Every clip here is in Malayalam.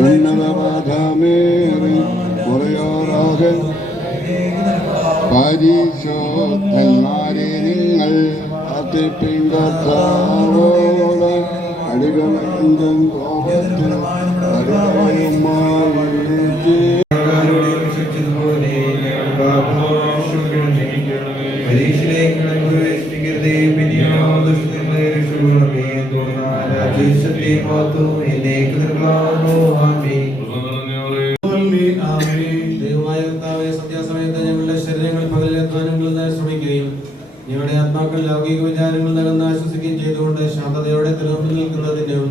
ഉന്നതപാഠമേറി കുറയോറാകൻ പരിശോധന്മാരെ നിങ്ങൾ അത്തിപ്പിങ്കത്താവോട് അടികളെന്തും കോപത്തിൽ സന്ധ്യാസമയത്ത് ഞങ്ങളുടെ ശരീരങ്ങൾ പകലെത്താനുള്ളതായി ശ്രമിക്കുകയും ഞങ്ങളുടെ ആത്മാക്കൾ ലൗകിക വിചാരങ്ങൾ നൽകുന്ന ആശ്വസിക്കുകയും ചെയ്തുകൊണ്ട് ശാന്തതയോടെ തിരുവമ്പിൽ നിൽക്കുന്നതിനും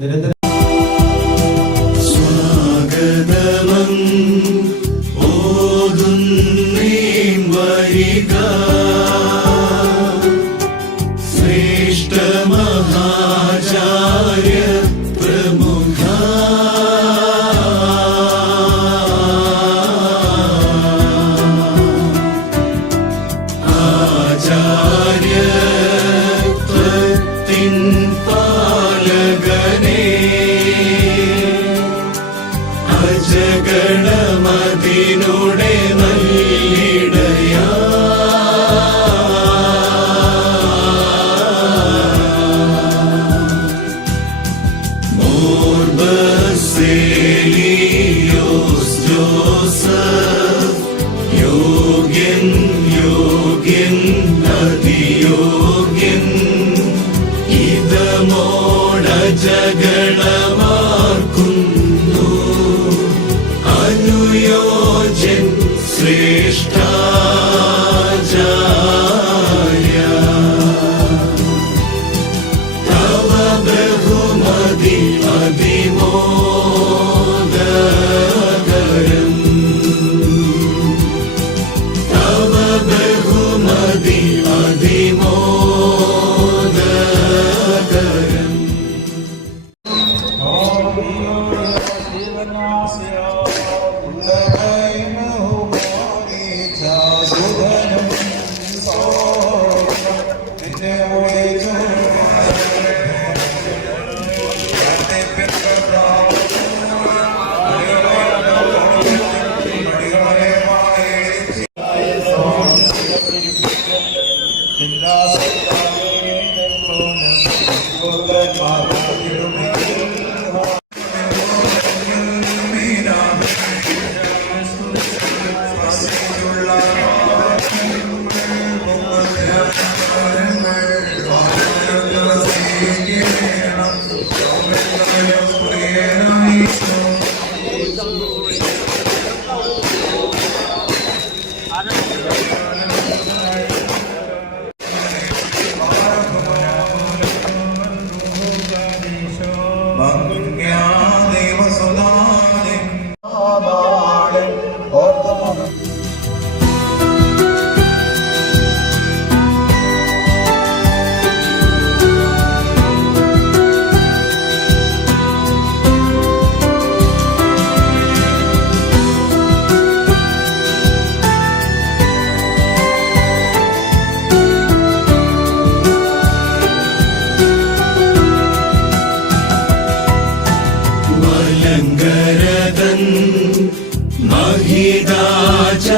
നിരന്തരം ജഗണമതിനുടെ നല്ലിടയാ മോർബസേലിയോസ് ജോസഫ് യോഗ്യൻ യോഗ്യൻ അതിയോഗ്യൻ ഇതമോട ജഗണമാർക്കുന്നു അനുയോജ്യൻ ശ്രേഷ്ഠാചാര്യ തവ ബഹുമതി അതിമോദകരം തവ ബഹുമതി അതിമോദകരം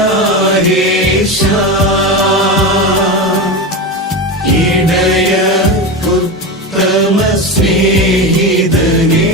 മഹിതാചാര്യേശ ഇടയ ഉത്തമ സ്നേഹിതനേ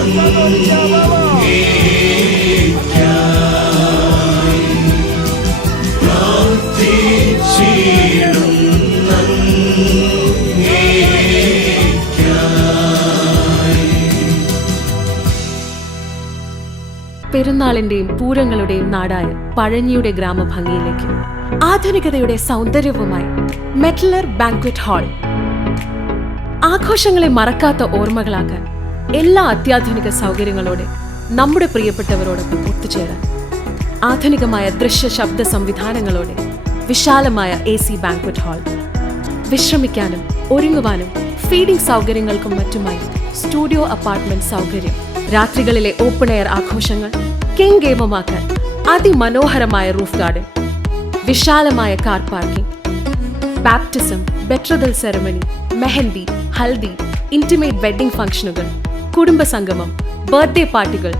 Amen. പെരുന്നാളിന്റെയും പൂരങ്ങളുടെയും നാടായ പഴഞ്ഞിയുടെ ഗ്രാമഭംഗിയിലേക്ക് ആധുനികതയുടെ സൗന്ദര്യവുമായി മെറ്റലർ ബാങ്ക്വറ്റ് ഹാൾ. ആഘോഷങ്ങളെ മറക്കാത്ത ഓർമ്മകളാക്കാൻ എല്ലാ അത്യാധുനിക സൗകര്യങ്ങളോടെ നമ്മുടെ പ്രിയപ്പെട്ടവരോടൊപ്പം ഒത്തുചേരാൻ ആധുനികമായ ദൃശ്യ ശബ്ദ സംവിധാനങ്ങളോടെ വിശാലമായ AC ബാങ്ക്വറ്റ് ഹാൾ. വിശ്രമിക്കാനും ഒരുങ്ങുവാനും ഫീഡിംഗ് സൗകര്യങ്ങൾക്കും മറ്റുമായി സ്റ്റുഡിയോ അപ്പാർട്ട്മെന്റ് സൗകര്യം. രാത്രികളിലെ ഓപ്പൺ എയർ ആഘോഷങ്ങൾ കിങ് ഗെയിമുമാക്കാൻ അതിമനോഹരമായ റൂഫ് ഗാർഡൻ, വിശാലമായ car parking, baptism, betrothal ceremony, mehndi, haldi, intimate wedding ഫംഗ്ഷനുകൾ, കുടുംബസംഗമം, ബർത്ത്ഡേ പാർട്ടികൾ,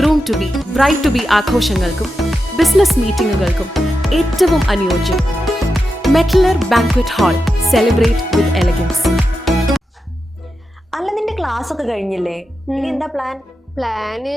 groom to be, bride to be ആഘോഷങ്ങൾക്കും ബിസിനസ് മീറ്റിംഗുകൾക്കും ഏറ്റവും അനുയോജ്യം. മെറ്റലർ banquet hall. Celebrate with elegance. അല്ല, നിന്റെ ക്ലാസ് ഒക്കെ കഴിഞ്ഞില്ലേ? ഇനി എന്താ പ്ലാൻ? പ്ലാന്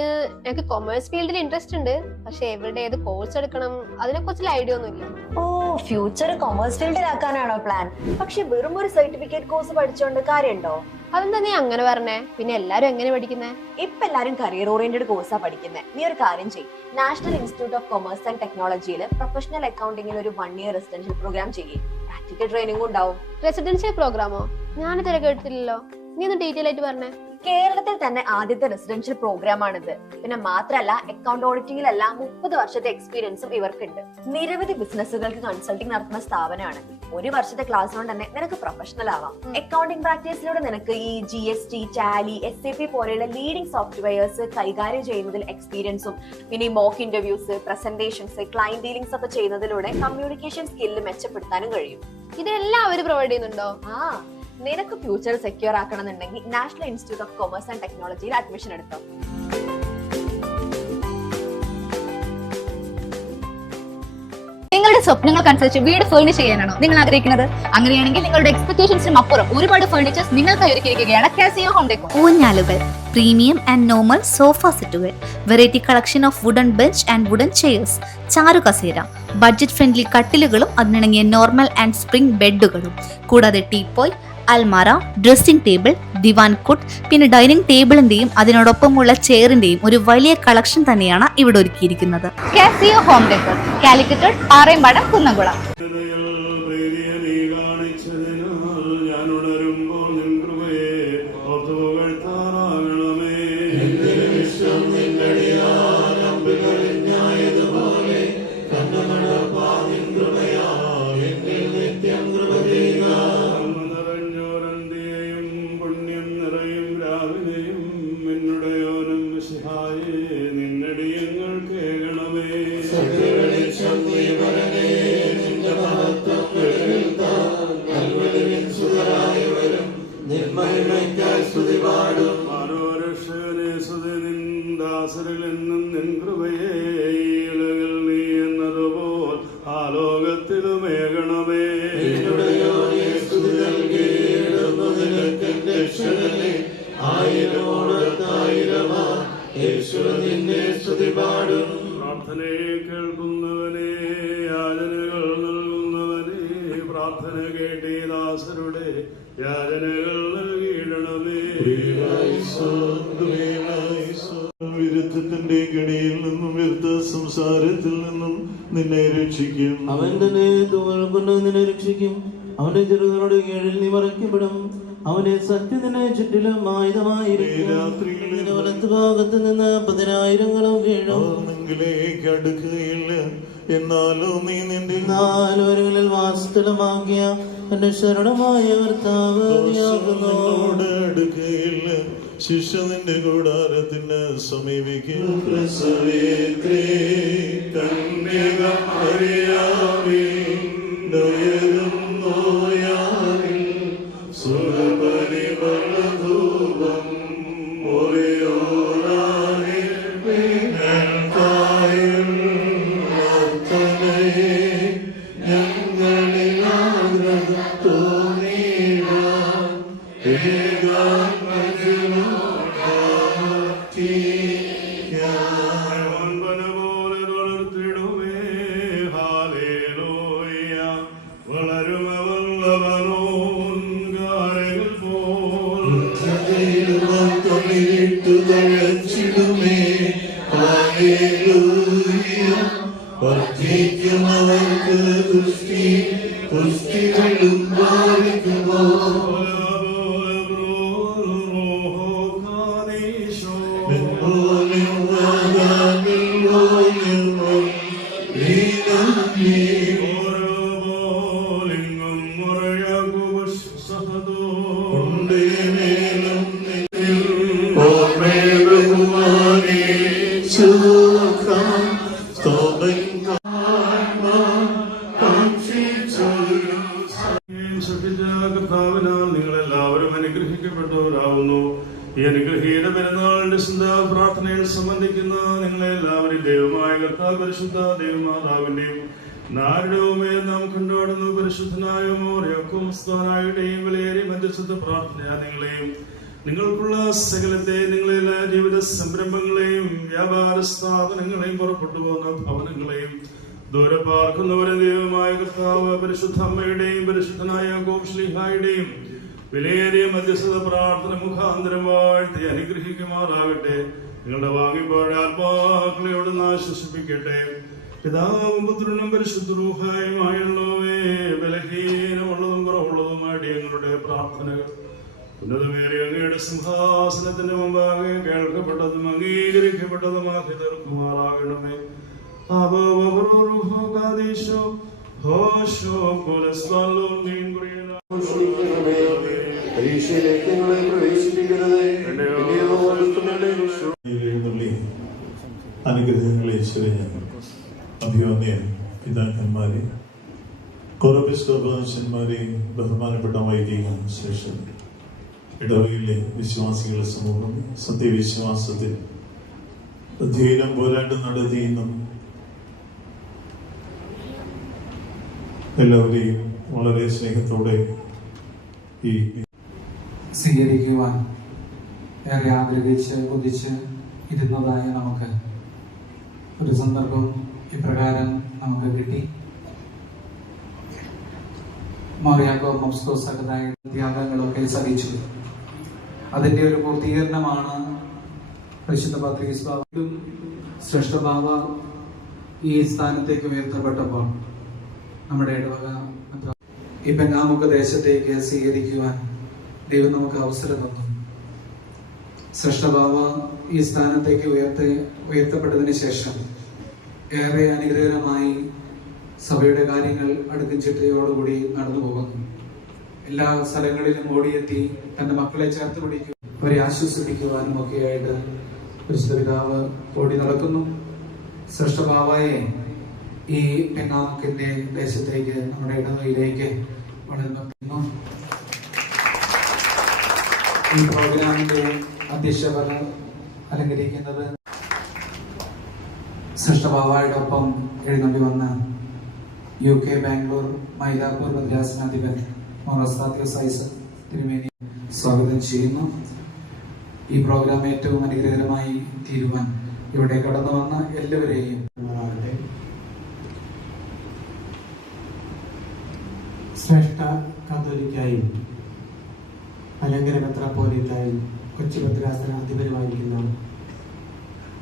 എനിക്ക് കൊമേഴ്സ് ഫീൽഡിൽ ഇൻട്രസ്റ്റ് ഉണ്ട്, പക്ഷെ എവിടെ ഏത് കോഴ്സ് എടുക്കണം അതിനെ കുറിച്ചുള്ള ഐഡിയ ഒന്നും ഇല്ല. ഓ, ഫ്യൂച്ചർ കൊമേഴ്സ് ഫീൽഡിലാക്കാനാണോ പ്ലാൻ? പക്ഷെ വെറും ഒരു സർട്ടിഫിക്കറ്റ് കോഴ്സ് പഠിച്ചോണ്ട് കാര്യമുണ്ടോ? അതെന്താ നീ അങ്ങനെ പറഞ്ഞേ? പിന്നെ എല്ലാരും എങ്ങനെ പഠിക്കുന്നേ? ഇപ്പൊ എല്ലാരും കരിയർ ഓറിയന്റഡ് കോഴ്സാ പഠിക്കുന്നത്. നീ ഒരു കാര്യം ചെയ്യ്, national institute of commerce and ടെക്നോളജിയിൽ പ്രൊഫഷണൽ അക്കൗണ്ടിങ്ങിൽ ഒരു 1 ഇയർ റെസിഡൻഷ്യൽ പ്രോഗ്രാം ചെയ്യേ. പ്രാക്ടിക്കൽ ട്രെയിനിങ്ങും ഉണ്ടാവും. റെസിഡൻഷ്യൽ പ്രോഗ്രാമോ? ഞാനിതുവരെ കേട്ടിട്ടില്ലല്ലോ. നീ ഒന്ന് ഡീറ്റെയിൽ ആയിട്ട് പറഞ്ഞേ. കേരളത്തിൽ തന്നെ ആദ്യത്തെ റെസിഡൻഷ്യൽ പ്രോഗ്രാം ആണിത്. പിന്നെ മാത്രമല്ല, അക്കൗണ്ട് ഓഡിറ്റിംഗിലെല്ലാം 30 വർഷത്തെ എക്സ്പീരിയൻസും ഇവർക്കുണ്ട്. നിരവധി ബിസിനസ്സുകൾക്ക് കൺസൾട്ടിംഗ് നടത്തുന്ന സ്ഥാപനമാണ്. 1 വർഷത്തെ ക്ലാസ് കൊണ്ട് തന്നെ നിനക്ക് പ്രൊഫഷണൽ ആവാം. അക്കൗണ്ടിംഗ് പ്രാക്ടീസിലൂടെ നിനക്ക് ഈ GST, ടാലി, SAP പോലെയുള്ള ലീഡിംഗ് സോഫ്റ്റ്വെയർസ് കൈകാര്യം ചെയ്യുന്നതിൽ എക്സ്പീരിയൻസും പിന്നെ mock interviews, presentations, client dealings ഒക്കെ ചെയ്യുന്നതിലൂടെ കമ്മ്യൂണിക്കേഷൻ സ്കില്ല് മെച്ചപ്പെടുത്താനും കഴിയും. ഇതെല്ലാം അവര് പ്രൊവൈഡ് ചെയ്യുന്നുണ്ടോ? നിനക്ക് ഫ്യൂച്ചർ സെക്യൂർ ആക്കണമെന്നുണ്ടെങ്കിൽ national institute of commerce and ടെക്നോളജിയിൽ അഡ്മിഷൻ എടുത്തോ. നിങ്ങളുടെ സ്വപ്നങ്ങൾക്കനുസരിച്ച് വീട് ഫേർണിഷ് ചെയ്യാനാണോ നിങ്ങൾ ആഗ്രഹിക്കുന്നത്? അങ്ങനെയാണെങ്കിൽ നിങ്ങളുടെ എക്സ്പെക്ടേഷൻസിനും അപ്പുറം ഒരുപാട് ഫേർണിച്ചേഴ്സ് നിങ്ങൾക്കായി ഒരുക്കിയിരിക്കുകയാണ് കാസിയോ ഹോം ഡെക്കോർ. ഊഞ്ഞാലുകൾ, premium and normal sofa sets, variety collection of wooden bench and wooden chairs, ചാരു കസേര, ബഡ്ജറ്റ് ഫ്രണ്ട്ലി കട്ടിലുകളും അതിനിണങ്ങിയ നോർമൽ ആൻഡ് സ്പ്രിംഗ് ബെഡുകളും, കൂടാതെ ടീപ്പോയ്, അൽമാര, ഡ്രസ്സിംഗ് ടേബിൾ, ദിവാൻ കുട്ട്, പിന്നെ ഡൈനിങ് ടേബിളിന്റെയും അതിനോടൊപ്പമുള്ള ചെയറിന്റെയും ഒരു വലിയ കളക്ഷൻ തന്നെയാണ് ഇവിടെ ഒരുക്കിയിരിക്കുന്നത്. Casio home decor, Calicut, Parayampadam, Kunnamkulam. പ്രാർത്ഥനയെ കേൾക്കുന്നവനെ, യാചനകൾ നൽകുന്നവനെ, പ്രാർത്ഥന കേട്ടേ ദാസരുടെ യാചനകൾ നൽകിയിടണമേ. വിരുദ്ധത്തിന്റെ കെണിയിൽ നിന്നും വ്യർത്ഥ സംസാരത്തിൽ നിന്നും നിന്നെ രക്ഷിക്കും. അവൻ തന്നെ തൂവൽ കൊണ്ട് നിന്നെ രക്ഷിക്കും. അവന്റെ ചെറുകളുടെ കീഴിൽ നീ മറയ്ക്കപ്പെടും. അവനെ സത്യത്തിന് ചുറ്റിലും ആയുധമായിരിക്കും. വലത്ത് ഭാഗത്ത് നിന്ന് 10,000 വീഴും. നിങ്ങളിലേക്ക് അടുക്കുകയില്ല. എന്നാലും നീ നിന്റെ നാലുവരകളിൽ വാസ്തലമാക്കിയ എന്റെ ശരണമായ കർത്താവ് നിന്നോട് അടുക്കുകയില്ല. ശിക്ഷ നിന്റെ കൂടാരത്തിന് സമീപിക്കും. പ്രസവേത്രേ കന്യക മറിയാമേ, നൊയരും നോയാവിൽ സുരപരിമളധൂപം ഒരേയോരാനെ ഞങ്ങൾക്കായും പ്രാർത്ഥനയെ ഞങ്ങളിൽ ആഗ്രഹം തോന്നിയിടാൻ തഴച്ചിടുമേ. നിങ്ങളെല്ലാവരും അനുഗ്രഹിക്കപ്പെട്ടവരാകുന്നു. ഈ അനുഗ്രഹീത പെരുന്നാളിന്റെ പ്രാർത്ഥനയിൽ സംബന്ധിക്കുന്ന നിങ്ങളെല്ലാവരും ദൈവമായ കർത്താവ് പരിശുദ്ധ ദൈവമാതാവിന്റെയും നാരുടവുമേ നാം കൊണ്ടാടുന്നു. പരിശുദ്ധനായ മോറിയാക്കുംസ്ഥാനായുടെയും വിലയേറിയ മധ്യസ്ഥ പ്രാർത്ഥന നിങ്ങളെയും നിങ്ങൾക്കുള്ള സകലത്തെ നിങ്ങളെല്ലാ ജീവിത സംരംഭങ്ങളെയും വ്യാപാര സ്ഥാപനങ്ങളെയും പുറപ്പെട്ടു പോകുന്ന ഭവനങ്ങളെയും ദൂരെ പാർക്കുന്നവരെ ദൈവമായ കർത്താവ് പരിശുദ്ധ അമ്മയുടെയും പരിശുദ്ധനായ യാക്കോബ് വിലയേറിയ മധ്യസ്ഥ പ്രാർത്ഥന മുഖാന്തരം വാഴ്ത്തി അനുഗ്രഹിക്കുമാറാകട്ടെ. നിങ്ങളുടെ വാങ്ങിപ്പോഴെ ആത്മാക്കളെയോട് ആശ്വസിപ്പിക്കട്ടെ. പിതാവും പുത്രനും പരിശുദ്ധ റൂഹായുമായുള്ളവേ, ബലഹീനമുള്ളതും കുറവുള്ളതുമായിട്ട് ഞങ്ങളുടെ പ്രാർത്ഥനകൾ ഉന്നതമേറിയ അങ്ങയുടെ സിംഹാസനത്തിന്റെ മുമ്പാകെ കേൾക്കപ്പെട്ടതും അംഗീകരിക്കപ്പെട്ടതുമാക്കി തീർക്കുമാറാകണമേ. പരീക്ഷയിലേക്ക് ഞങ്ങളെ പ്രവേശിപ്പിക്കരുതേ. അനുഗ്രഹങ്ങളെ ചൊരിഞ്ഞ അഭിവന്യ പിതാക്കന്മാരെ, കോറോബിസ്കോപാച്ചന്മാരെ, ബഹുമാനപ്പെട്ട വൈദിക ശേഷം ഇടവകയിലെ വിശ്വാസികളുടെ സമൂഹം സത്യവിശ്വാസത്തിൽ അധ്യയനം പോരാട്ടം നടത്തിയെന്നും എല്ലാവരെയും വളരെ സ്നേഹത്തോടെ ഈ സ്വീകരിക്കുവാൻ ഏറെ ആഗ്രഹിച്ച് കൊതിച്ച് ഇരുന്നതായ നമുക്ക് ഒരു സന്ദർഭം ഇപ്രകാരം നമുക്ക് കിട്ടി. മാറിയാക്കോ മൊസ്കോസകതായ ത്യാഗങ്ങളൊക്കെ സഹിച്ചു. അതിൻ്റെ ഒരു പൂർത്തീകരണമാണ് പരിശുദ്ധ പത്രീസ്വാമിയും ശ്രേഷ്ഠഭാവ ഈ സ്ഥാനത്തേക്ക് ഉയർത്തപ്പെട്ടപ്പോൾ നമ്മുടെ ഇടവക ഈ ബംഗാമുഖ ദേശത്തേക്ക് സ്വീകരിക്കുവാൻ ദൈവം നമുക്ക് അവസരം തന്നു. ശ്രേഷ്ഠഭാവ ഈ സ്ഥാനത്തേക്ക് ഉയർത്തപ്പെട്ടതിന് ശേഷം ഏറെ അനുഗ്രഹകരമായി സഭയുടെ കാര്യങ്ങൾ അടുക്കും ചിട്ടയോടുകൂടി നടന്നു പോകുന്നു. എല്ലാ സ്ഥലങ്ങളിലും ഓടിയെത്തി തന്റെ മക്കളെ ചേർത്ത് പിടിക്കും, അവരെ ആശ്വസിപ്പിക്കുവാനും ഒക്കെയായിട്ട് പരിശുദ്ധ പിതാവ് ഓടി നടക്കുന്നു. ശ്രേഷ്ഠഭാവയെ ഈ ബംഗാമുഖിന്റെ ദേശത്തേക്ക് നമ്മുടെ ഇടവയിലേക്ക് വളർന്നു. ഈ പ്രോഗ്രാമിന്റെ അധ്യക്ഷത അലങ്കരിക്കുന്നത് ശ്രേഷ്ഠഭാവയുടെ ഒപ്പം എഴുന്നള്ളി വന്ന UK ബാംഗ്ലൂർ മൈലാപ്പൂർ ഭദ്രാസനാധിപൻ മോറസ്താത്യോസ് തിരുമേനി സ്വാഗതം ചെയ്യുന്നു. ഈ പ്രോഗ്രാം ഏറ്റവും അനുഗ്രഹകരമായി തീരുവാൻ ഇവിടെ കടന്നു വന്ന എല്ലാവരെയും ശ്രേഷ്ഠ കാതോലിക്കായും മലങ്കര മെത്രാപ്പോലീത്തായും കൊച്ചി ഭദ്രാസന അധിപനുമായിരിക്കുന്ന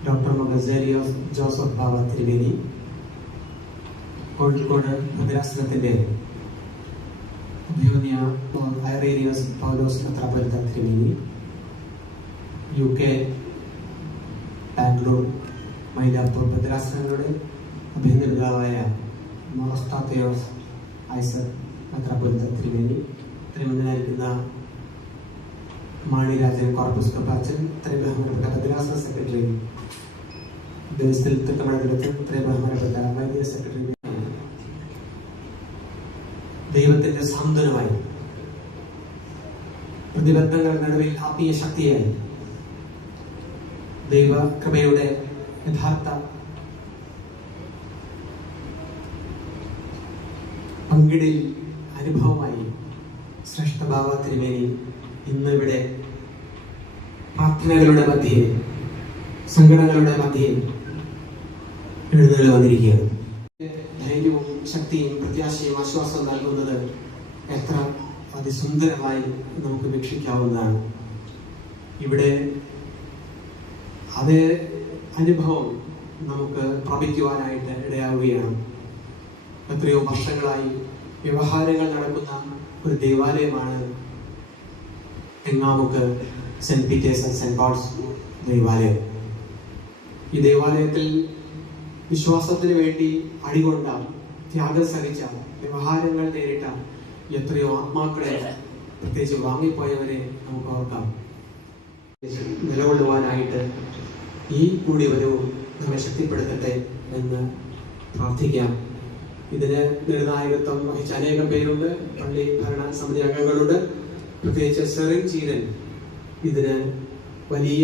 ഡോക്ടർ മൊഗസേരിയോസ് ജോസഫ് ബാവ തിരുമേനി, കോഴിക്കോട് ഭദ്രാസനത്തിന്റെ അഭിമന്യ ഐറേനിയോസ് പൗലോസ് മെത്രാപ്പോലീത്ത തിരുമേനി, UK ബാംഗ്ലൂർ മൈലാപ്പൂർ ഭദ്രാസനങ്ങളുടെ അഭിനന്ദനായ മോറസ്താത്യോസ് ഐസക് മെത്രാപ്പോലീത്ത തിരുമേനി, തിരുവനന്തപുരത്തിരിക്കുന്ന മാണിരാജൻ കോർപ്പസ് കപ്പാച്ചൻ, ഇത്രയും ബഹുമാനപ്പെട്ട ഭദ്രാസന സെക്രട്ടറി, ദിവസത്തിൽ തിട്ടമടത്തിലെത്തും ഇത്രയും ബഹുമാനപ്പെട്ട വൈദിക സെക്രട്ടറി, ദൈവത്തിന്റെ സാന്ത്വനമായി പ്രതിബദ്ധങ്ങളുടെ നടുവിൽ ആത്മീയ ശക്തിയായി ദൈവകൃപയുടെ യഥാർത്ഥ പങ്കിടിൽ അനുഭവമായി ശ്രേഷ്ഠഭാവ തിരുമേനി ഇന്നിവിടെ പ്രാർത്ഥനകളുടെ മധ്യേ സങ്കടങ്ങളുടെ മധ്യേ എഴുന്നേറ്റ് വന്നിരിക്കുകയാണ്. ധൈര്യവും ശക്തിയും പ്രത്യാശയും ആശ്വാസവും നൽകുന്നത് എത്ര അതിസുന്ദരമായി നമുക്ക് വീക്ഷിക്കാവുന്നതാണ്. ഇവിടെ അതേ അനുഭവം നമുക്ക് പ്രാപിക്കുവാനായിട്ട് ഇടയാവുകയാണ്. എത്രയോ വർഷങ്ങളായി വ്യവഹാരങ്ങൾ നടക്കുന്ന ഒരു ദേവാലയമാണ് Thengamukku Saint Peter's and Saint Paul's ദേവാലയം. ഈ ദേവാലയത്തിൽ വിശ്വാസത്തിന് വേണ്ടി അടികൊണ്ട, ത്യാഗം സഹിച്ച, വ്യവഹാരങ്ങൾ നേരിട്ട എത്രയോ ആത്മാക്കളെ, പ്രത്യേകിച്ച് വാങ്ങിപ്പോയവരെ നമുക്ക് ഓർക്കാം. നിലകൊള്ളുവാനായിട്ട് ഈ കൂടിവരവും നമ്മെ ശക്തിപ്പെടുത്തട്ടെ എന്ന് പ്രാർത്ഥിക്കാം. ഇതിന് നിർണായകത്വം വഹിച്ച അനേകം പേരുണ്ട്. പള്ളി ഭരണ സമിതി അംഗങ്ങളുണ്ട്. പ്രത്യേകിച്ച് സെറിൻ ചീരൻ ഇതിന് വലിയ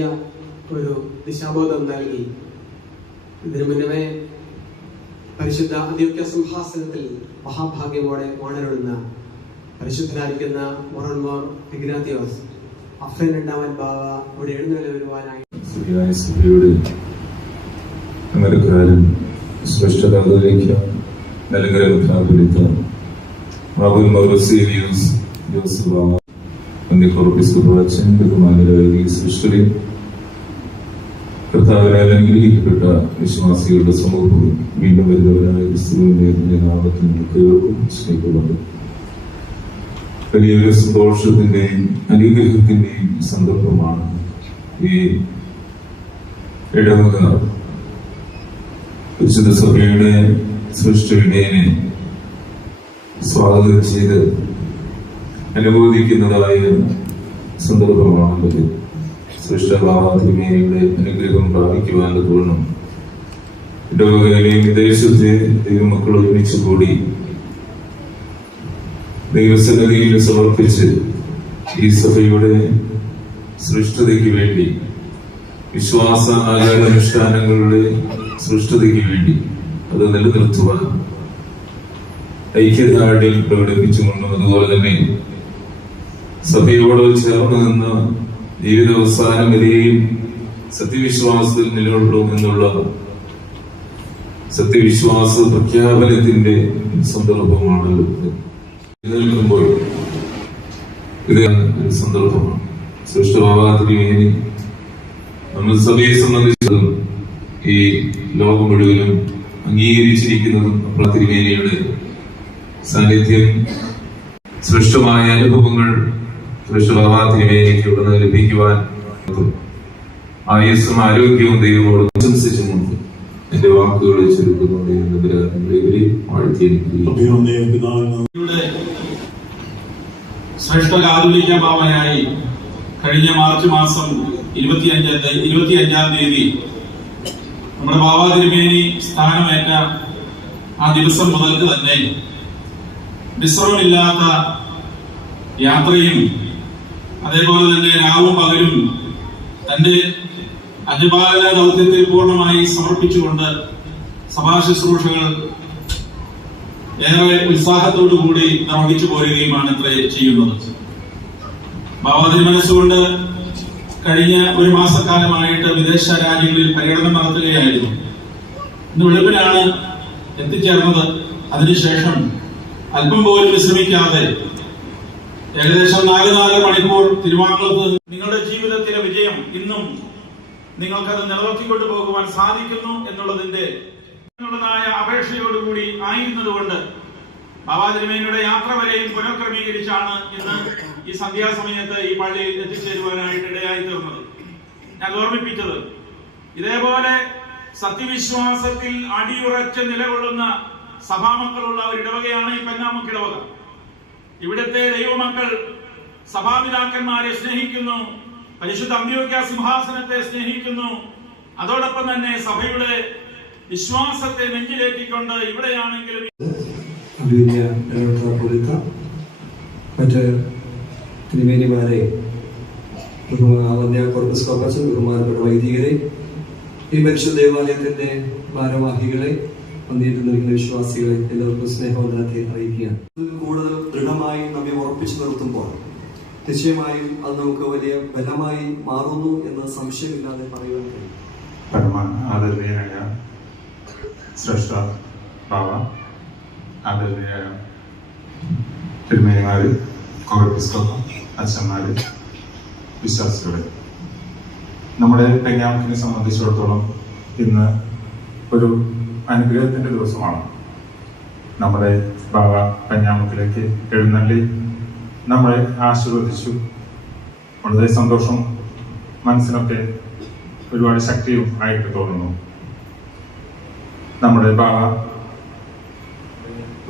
ഒരു ദിശാബോധം നൽകി. ഇതിനു മുന്നമേ പരിശുദ്ധ അന്ത്യോക്യ സിംഹാസനത്തിൽ മഹാഭാഗ്യമോടെ വാണരുളുന്ന പരിശുദ്ധനായിരിക്കുന്ന മോറൻമോർ ഇഗ്നാത്തിയോസ് അഫ്രൻ രണ്ടാമൻ ബാവ ഇവിടെ എഴുന്നേറ്റ് വരുവാനായി അമരക്കാരൻ ശ്രേഷ്ഠതാകളിലേക്ക് നൽകര മെത്രാപ്പൊലീത്ത മാബുൽ മൗറസീലിയോസ് ജോസഫ് ബാവ അച്ഛൻ ബഹുമാനരായ സൃഷ്ടി കർത്താവിനാൽ അനുഗ്രഹിക്കപ്പെട്ട വിശ്വാസികളുടെ സമൂഹവും വീണ്ടും വരുന്നവരായ ക്രിസ്തുവിന്റെ നാമത്തിൽ കേൾക്കും സ്നേഹിക്കുന്നുണ്ട്. വലിയൊരു സന്തോഷത്തിന്റെയും അനുഗ്രഹത്തിന്റെയും സന്ദർഭമാണ് ഈ ഇടവക വിശുദ്ധ സഭയുടെ സൃഷ്ടിയെ സ്വാഗതം ചെയ്ത് അനുമോദിക്കുന്നതായ സന്ദർഭമാണുള്ളത്. സൃഷ്ടഭാവത്തിമേയുടെ അനുഗ്രഹം പ്രാപിക്കുവാനുള്ള പൂർണ്ണം ഇടവകയിലെയും വിദേശത്തെ ദൈവമക്കൾ ഒരുമിച്ച് കൂടി ദൈവസന്നിധിയിൽ സമർപ്പിച്ച് ഈ സഭയുടെ സൃഷ്ടതയ്ക്ക് വേണ്ടി, വിശ്വാസ ആചാരാനുഷ്ഠാനങ്ങളുടെ സൃഷ്ടതയ്ക്ക് വേണ്ടി അത് നിലനിർത്തുവാൻ ഐക്യദാർഢ്യം പ്രകടിപ്പിച്ചുകൊണ്ടും അതുപോലെ തന്നെ സഭയോട് ചേർന്ന് നിന്ന് ജീവിതാവസാനം വരെയും സത്യവിശ്വാസത്തിൽ നിലകൊള്ളുമെന്നുള്ള സത്യവിശ്വാസ പ്രഖ്യാപനത്തിന്റെ സന്ദർഭമാണല്ലോ നിലനിൽക്കുമ്പോൾ ഇത് ഒരു സന്ദർഭമാണ്. സൃഷ്ടഭാവത്തിനുവേണ്ടി നമ്മൾ സഭയെ സംബന്ധിച്ചതും ഈ ലോകം മുഴുവനും അംഗീകരിച്ചിരിക്കുന്നതും തിരുമേനിയുടെ സാന്നിധ്യം, സൃഷ്ടമായ അനുഭവങ്ങൾ സൃഷ്ടഭാവത്തിനുവേദിക്ക് ഉടനെ ലഭിക്കുവാൻ ആയുസ്സും ആരോഗ്യവും ദൈവമോട് പ്രശംസിച്ചുകൊണ്ട് എന്റെ വാക്കുകളെ ചുരുക്കുന്നുണ്ട് എന്നവരെ ശ്രേഷ്ഠ കാതോലിക്ക ബാവയായി കഴിഞ്ഞ മാർച്ച് മാസം 25-ാം തീയതി നമ്മുടെ ബാബ തിരുമേനി സ്ഥാനമേറ്റ ആ ദിവസം മുതൽക്ക് തന്നെ വിശ്രമമില്ലാത്ത യാത്രയും അതേപോലെ തന്നെ രാവും പകലും തന്റെ അജപാലന ദൗത്യത്തെ പൂർണ്ണമായി സമർപ്പിച്ചുകൊണ്ട് സഭാ ശുശ്രൂഷകൾ ഏറെ ഉത്സാഹത്തോടു കൂടി നിർവഹിച്ചു പോരുകയുമാണ് ഇത്ര ചെയ്യുന്നത്. ബാബാതിരി മനസ്സുകൊണ്ട് കഴിഞ്ഞ ഒരു മാസക്കാലമായിട്ട് വിദേശ രാജ്യങ്ങളിൽ പര്യടനം നടത്തുകയായിരുന്നു. ഇന്ന് വെളുപ്പിനാണ് എത്തിച്ചേർന്നത്. അതിനുശേഷം അല്പം പോലും വിശ്രമിക്കാതെ ഏകദേശം 4 മണിക്കൂർ തിരുവാങ്കുളത്ത് നിങ്ങളുടെ ജീവിതത്തിലെ വിജയം ഇന്നും നിങ്ങൾക്കത് നിലനിർത്തിക്കൊണ്ടു പോകുവാൻ സാധിക്കുന്നു എന്നുള്ളതിന്റെ അപേക്ഷയോടുകൂടി ആയിരുന്നതുകൊണ്ട് ബാബാ തിരുമേനിയുടെ യാത്ര വരെയും പുനഃക്രമീകരിച്ചാണ് ഇന്ന് ഈ സന്ധ്യാസമയത്ത് ഈ പള്ളിയിൽ എത്തിച്ചേരുവാനായിട്ട് ഇടയായി തീർന്നത്. ഞാൻ ഓർമ്മിപ്പിച്ചത്, ഇതേപോലെ സത്യവിശ്വാസത്തിൽ അടിയുറച്ച് നിലകൊള്ളുന്ന സഭാമക്കളുള്ള ഒരു ഇടവകയാണ് ഈ പെങ്ങാമുക്ക് ഇടവക. ഇവിടുത്തെ ദൈവമക്കൾ സഭാപിതാക്കന്മാരെ സ്നേഹിക്കുന്നു, പരിശുദ്ധ അന്ത്യോക്യ സിംഹാസനത്തെ സ്നേഹിക്കുന്നു. അതോടൊപ്പം തന്നെ സഭയുടെ വിശ്വാസത്തെ നെഞ്ചിലേറ്റിക്കൊണ്ട് ഇവിടെയാണെങ്കിലും മറ്റ് തിരുമേനിമാരെ, കോർപ്പസ് കോർപ്പസ്, ബഹുമാനപ്പെട്ട വൈദികരെ, ഈ പരിശുദ്ധ ദേവാലയത്തിന്റെ ഭാരവാഹികളെ, വന്നിരുന്നിരിക്കുന്ന വിശ്വാസികളെ എല്ലാവർക്കും സ്നേഹവന്ദനത്തെ അറിയിക്കുകയാണ്. കൂടുതൽ ദൃഢമായി നമ്മെ ഉറപ്പിച്ചു നിർത്തുമ്പോൾ നിശ്ചയമായും അത് നമുക്ക് വലിയ ബലമായി മാറുന്നു എന്ന് സംശയമില്ലാതെ പറയുവാൻ കഴിയും. ആദരണീയനായ ശ്രേഷ്ഠ ബാവ, ആദരണീയനായ തിരുമേനിമാര്, കോർപ്പിസ്കോപ്പ അച്ഛന്മാര്, വിശ്വാസികളെ, നമ്മുടെ പെങ്ങാമുക്കിനെ സംബന്ധിച്ചിടത്തോളം ഇന്ന് ഒരു അനുഗ്രഹത്തിന്റെ ദിവസമാണ്. നമ്മുടെ ബാവ പെങ്ങാമുക്കിലേക്ക് എഴുന്നള്ളി നമ്മളെ ആശീർവദിച്ചു. വളരെ സന്തോഷം, മനസ്സിനൊക്കെ ഒരുപാട് ശക്തിയും ആയിട്ട് തോന്നുന്നു. നമ്മുടെ ബാബ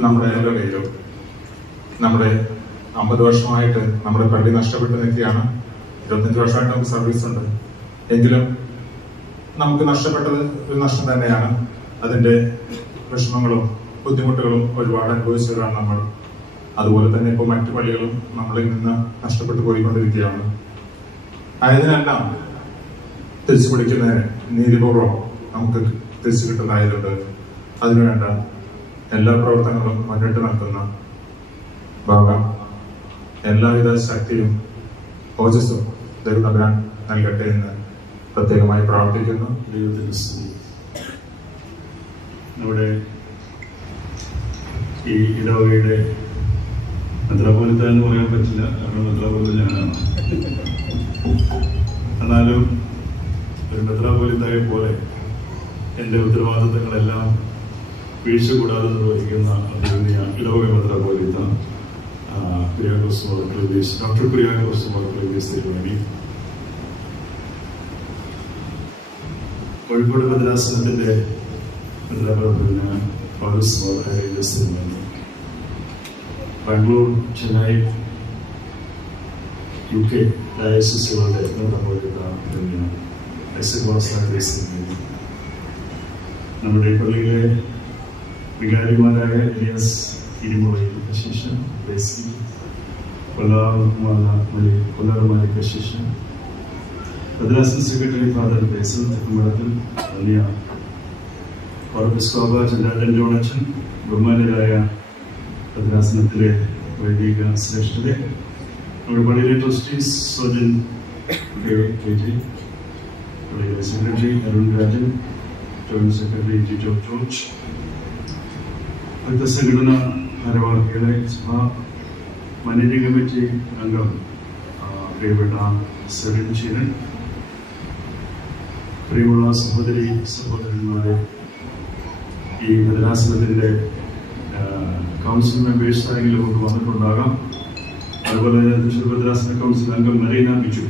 നമ്മുടെ ഇടയിലും നമ്മുടെ 50 വർഷമായിട്ട് നമ്മുടെ പള്ളി നഷ്ടപ്പെട്ട് നിൽക്കുകയാണ്. 25 വർഷമായിട്ട് നമുക്ക് സർവീസ് ഉണ്ട്. എങ്കിലും നമുക്ക് നഷ്ടപ്പെട്ടത് ഒരു നഷ്ടം തന്നെയാണ്. അതിൻ്റെ വിഷമങ്ങളും ബുദ്ധിമുട്ടുകളും ഒരുപാട് അനുഭവിച്ചവരാണ് നമ്മൾ. അതുപോലെ തന്നെ ഇപ്പോൾ മറ്റു പള്ളികളും നമ്മളിൽ നിന്ന് നഷ്ടപ്പെട്ടു പോയിക്കൊണ്ടിരിക്കുകയാണ്. ആയതിനെല്ലാം തിരിച്ചു പിടിക്കുന്നതിന് നീതിപൂർവ്വം നമുക്ക് തിരിച്ചു കിട്ടുന്നതായതുകൊണ്ട് അതിനുവേണ്ട എല്ലാ പ്രവർത്തനങ്ങളും മുന്നിട്ട് നൽകുന്ന ബാബ എല്ലാവിധ ശക്തിയും ഓജസ്സും ദൈവം നൽകട്ടെ എന്ന് പ്രത്യേകമായി പ്രാർത്ഥിക്കുന്നു. ദൈവത്തിന്റെ സ്തുതി. നമ്മുടെ ഈ ഇടവകയുടെ മെത്രാപ്പോലിത്ത എന്ന് പറയാൻ പറ്റില്ല, കാരണം മെത്രാപ്പോലിത്ത ഞാനാണ്. എന്നാലും ഒരു മെത്രാപ്പോലിത്തയെ പോലെ എൻ്റെ ഉത്തരവാദിത്തങ്ങളെല്ലാം വീഴ്ച കൂടാതെ നിർവഹിക്കുന്ന ഇടവക മെത്രാപ്പോലിത്ത ഡോക്ടർ കുര്യാക്കോസ് മാർക്ലീസ് തിരുമേനി, കോഴിക്കോട് ഭദ്രാസനത്തിൻ്റെ മെത്രാപ്പൊലീത്ത പൗലോസ് മാർക്ലീസ് തിരുമേനി, ബാംഗ്ലൂർ, ചെന്നൈ, UK ഡയസിസുകളുടെ മെത്രാപ്പൊലീത്ത തിരുമേനി, നമ്മുടെ പള്ളിയിലെ വികാരിമാരായ എലിയാസ് ഇരുമുളയിൽ കശീഷൻ, കൊല്ലാറുമാലി കശീഷൻ, ഭദ്രാസന സെക്രട്ടറി ഫാദർ ബേസൽ തെക്കുംപടത്തിൽ, വലിയ ഓർബിസ്കോബ ചന്ദ്രാടൻ ജോണച്ചൻ, ബഹുമാനരായ ഭദ്രാസനത്തിലെ വൈദിക ശ്രേഷ്ഠരെ, നമ്മുടെ പള്ളിയിലെ ട്രസ്റ്റീസ് സോജൻ പള്ളിയിലെ secretary Arun Rajan, joint secretary Jijo George, സംഘടന ഭാരവാഹികളെ, സഭാ മാനേജിംഗ് കമ്മിറ്റി അംഗം പ്രിയപ്പെട്ട സെറിൻ ചീരൻ, പ്രിയമുള്ള സഹോദരി സഹോദരന്മാരെ, ഈ ഭദ്രാസനത്തിൻ്റെ കൗൺസിൽ മെമ്പേഴ്സ് ആരെങ്കിലും നമുക്ക് വന്നിട്ടുണ്ടാകാം. അതുപോലെ തന്നെ തൃശ്ശൂർ ഭദ്രാസന കൗൺസിൽ അംഗം മരീന ബിജു,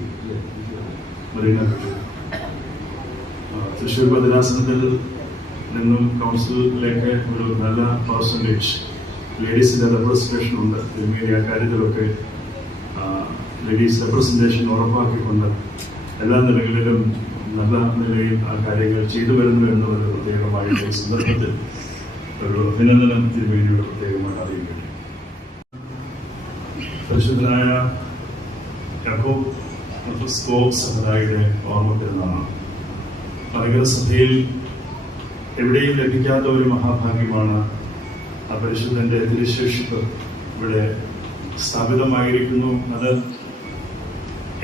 തൃശ്ശൂർ ഭദ്രാസനത്തിൽ നിന്നും കൗൺസിലിലേക്ക് ഒരു നല്ല പെർസെൻറ്റേജ് ലേഡീസിൻ്റെ റെപ്രസെൻറ്റേഷൻ ഉണ്ട്. തിരുമേനി ആ കാര്യത്തിലൊക്കെ ലേഡീസ് റെപ്രസെൻറ്റേഷൻ ഉറപ്പാക്കിക്കൊണ്ട് എല്ലാ നിലകളിലും നല്ല നിലയിൽ ആ കാര്യങ്ങൾ ചെയ്തു വരുന്നു എന്നുള്ള പ്രത്യേകമായിട്ട് ഈ സന്ദർഭത്തിൽ ഒരു അഭിനന്ദനം തിരുമേനിയോട് പ്രത്യേകമായി അറിയിക്കുന്നു. പരിശുദ്ധനായ യാക്കോബ് സഹോദരയുടെ ഓർമ്മ പെരുന്നാളാണ്. മലങ്കര സഭയിൽ എവിടെയും ലഭിക്കാത്ത ഒരു മഹാഭാഗ്യമാണ് ആ പരിശുദ്ധന്റെ തിരുശേഷിപ്പ് ഇവിടെ സ്ഥാപിതമായിരിക്കുന്നു. അത്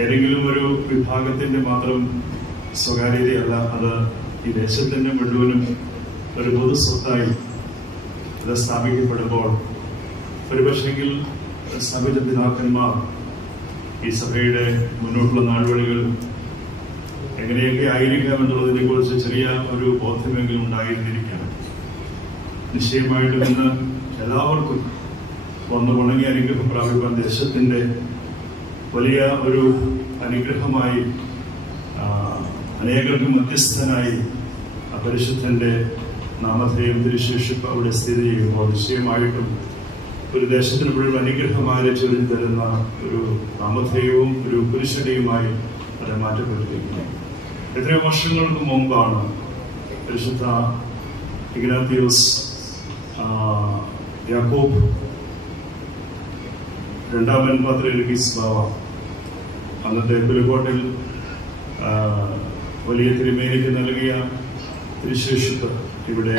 ഏതെങ്കിലും ഒരു വിഭാഗത്തിന്റെ മാത്രം സ്വകാര്യതയല്ല, അത് ഈ ദേശത്തിന്റെ മുഴുവനും ഒരു പൊതു സ്വത്തായി അത് സ്ഥാപിക്കപ്പെടുമ്പോൾ ഒരുപക്ഷെങ്കിൽ സഭയുടെ പിതാക്കന്മാർ ഈ സഭയുടെ മുന്നോട്ടുള്ള നാൾവഴികൾ എങ്ങനെയൊക്കെ ആയിരിക്കാം എന്നുള്ളതിനെ കുറിച്ച് ചെറിയ ഒരു ബോധ്യമെങ്കിലും ഉണ്ടായിരുന്നിരിക്കാം. നിശ്ചയമായിട്ടും ഇന്ന് എല്ലാവർക്കും വന്ന് ഉണങ്ങി അനുഗ്രഹം പ്രാപിക്കാൻ ദേശത്തിന്റെ വലിയ ഒരു അനുഗ്രഹമായി അനേകർക്ക് മധ്യസ്ഥനായി പരിശുദ്ധന്റെ നാമധേയം തിരുശേഷിപ്പ് അവിടെ സ്ഥിതി ചെയ്യുമ്പോൾ നിശ്ചയമായിട്ടും ഒരു ദേശത്തിന് മുഴുവൻ അനുഗ്രഹമായി ചൊരിഞ്ഞു തരുന്ന ഒരു നാമധേയവും ഒരു പുരുഷനെയുമായി അത് മാറ്റപ്പെട്ടിരിക്കുന്നു. എത്രയോ വർഷങ്ങൾക്ക് മുമ്പാണ് പരിശുദ്ധ ഇഗ്നാത്തിയോസ് യാക്കോബ് രണ്ടാമൻ പാത്രീസ് ബാവ അന്നത്തെ പുലിക്കോട്ടിൽ വലിയ തിരുമേനിക്ക് നൽകിയ തിരുശേഷിപ്പ് ഇവിടെ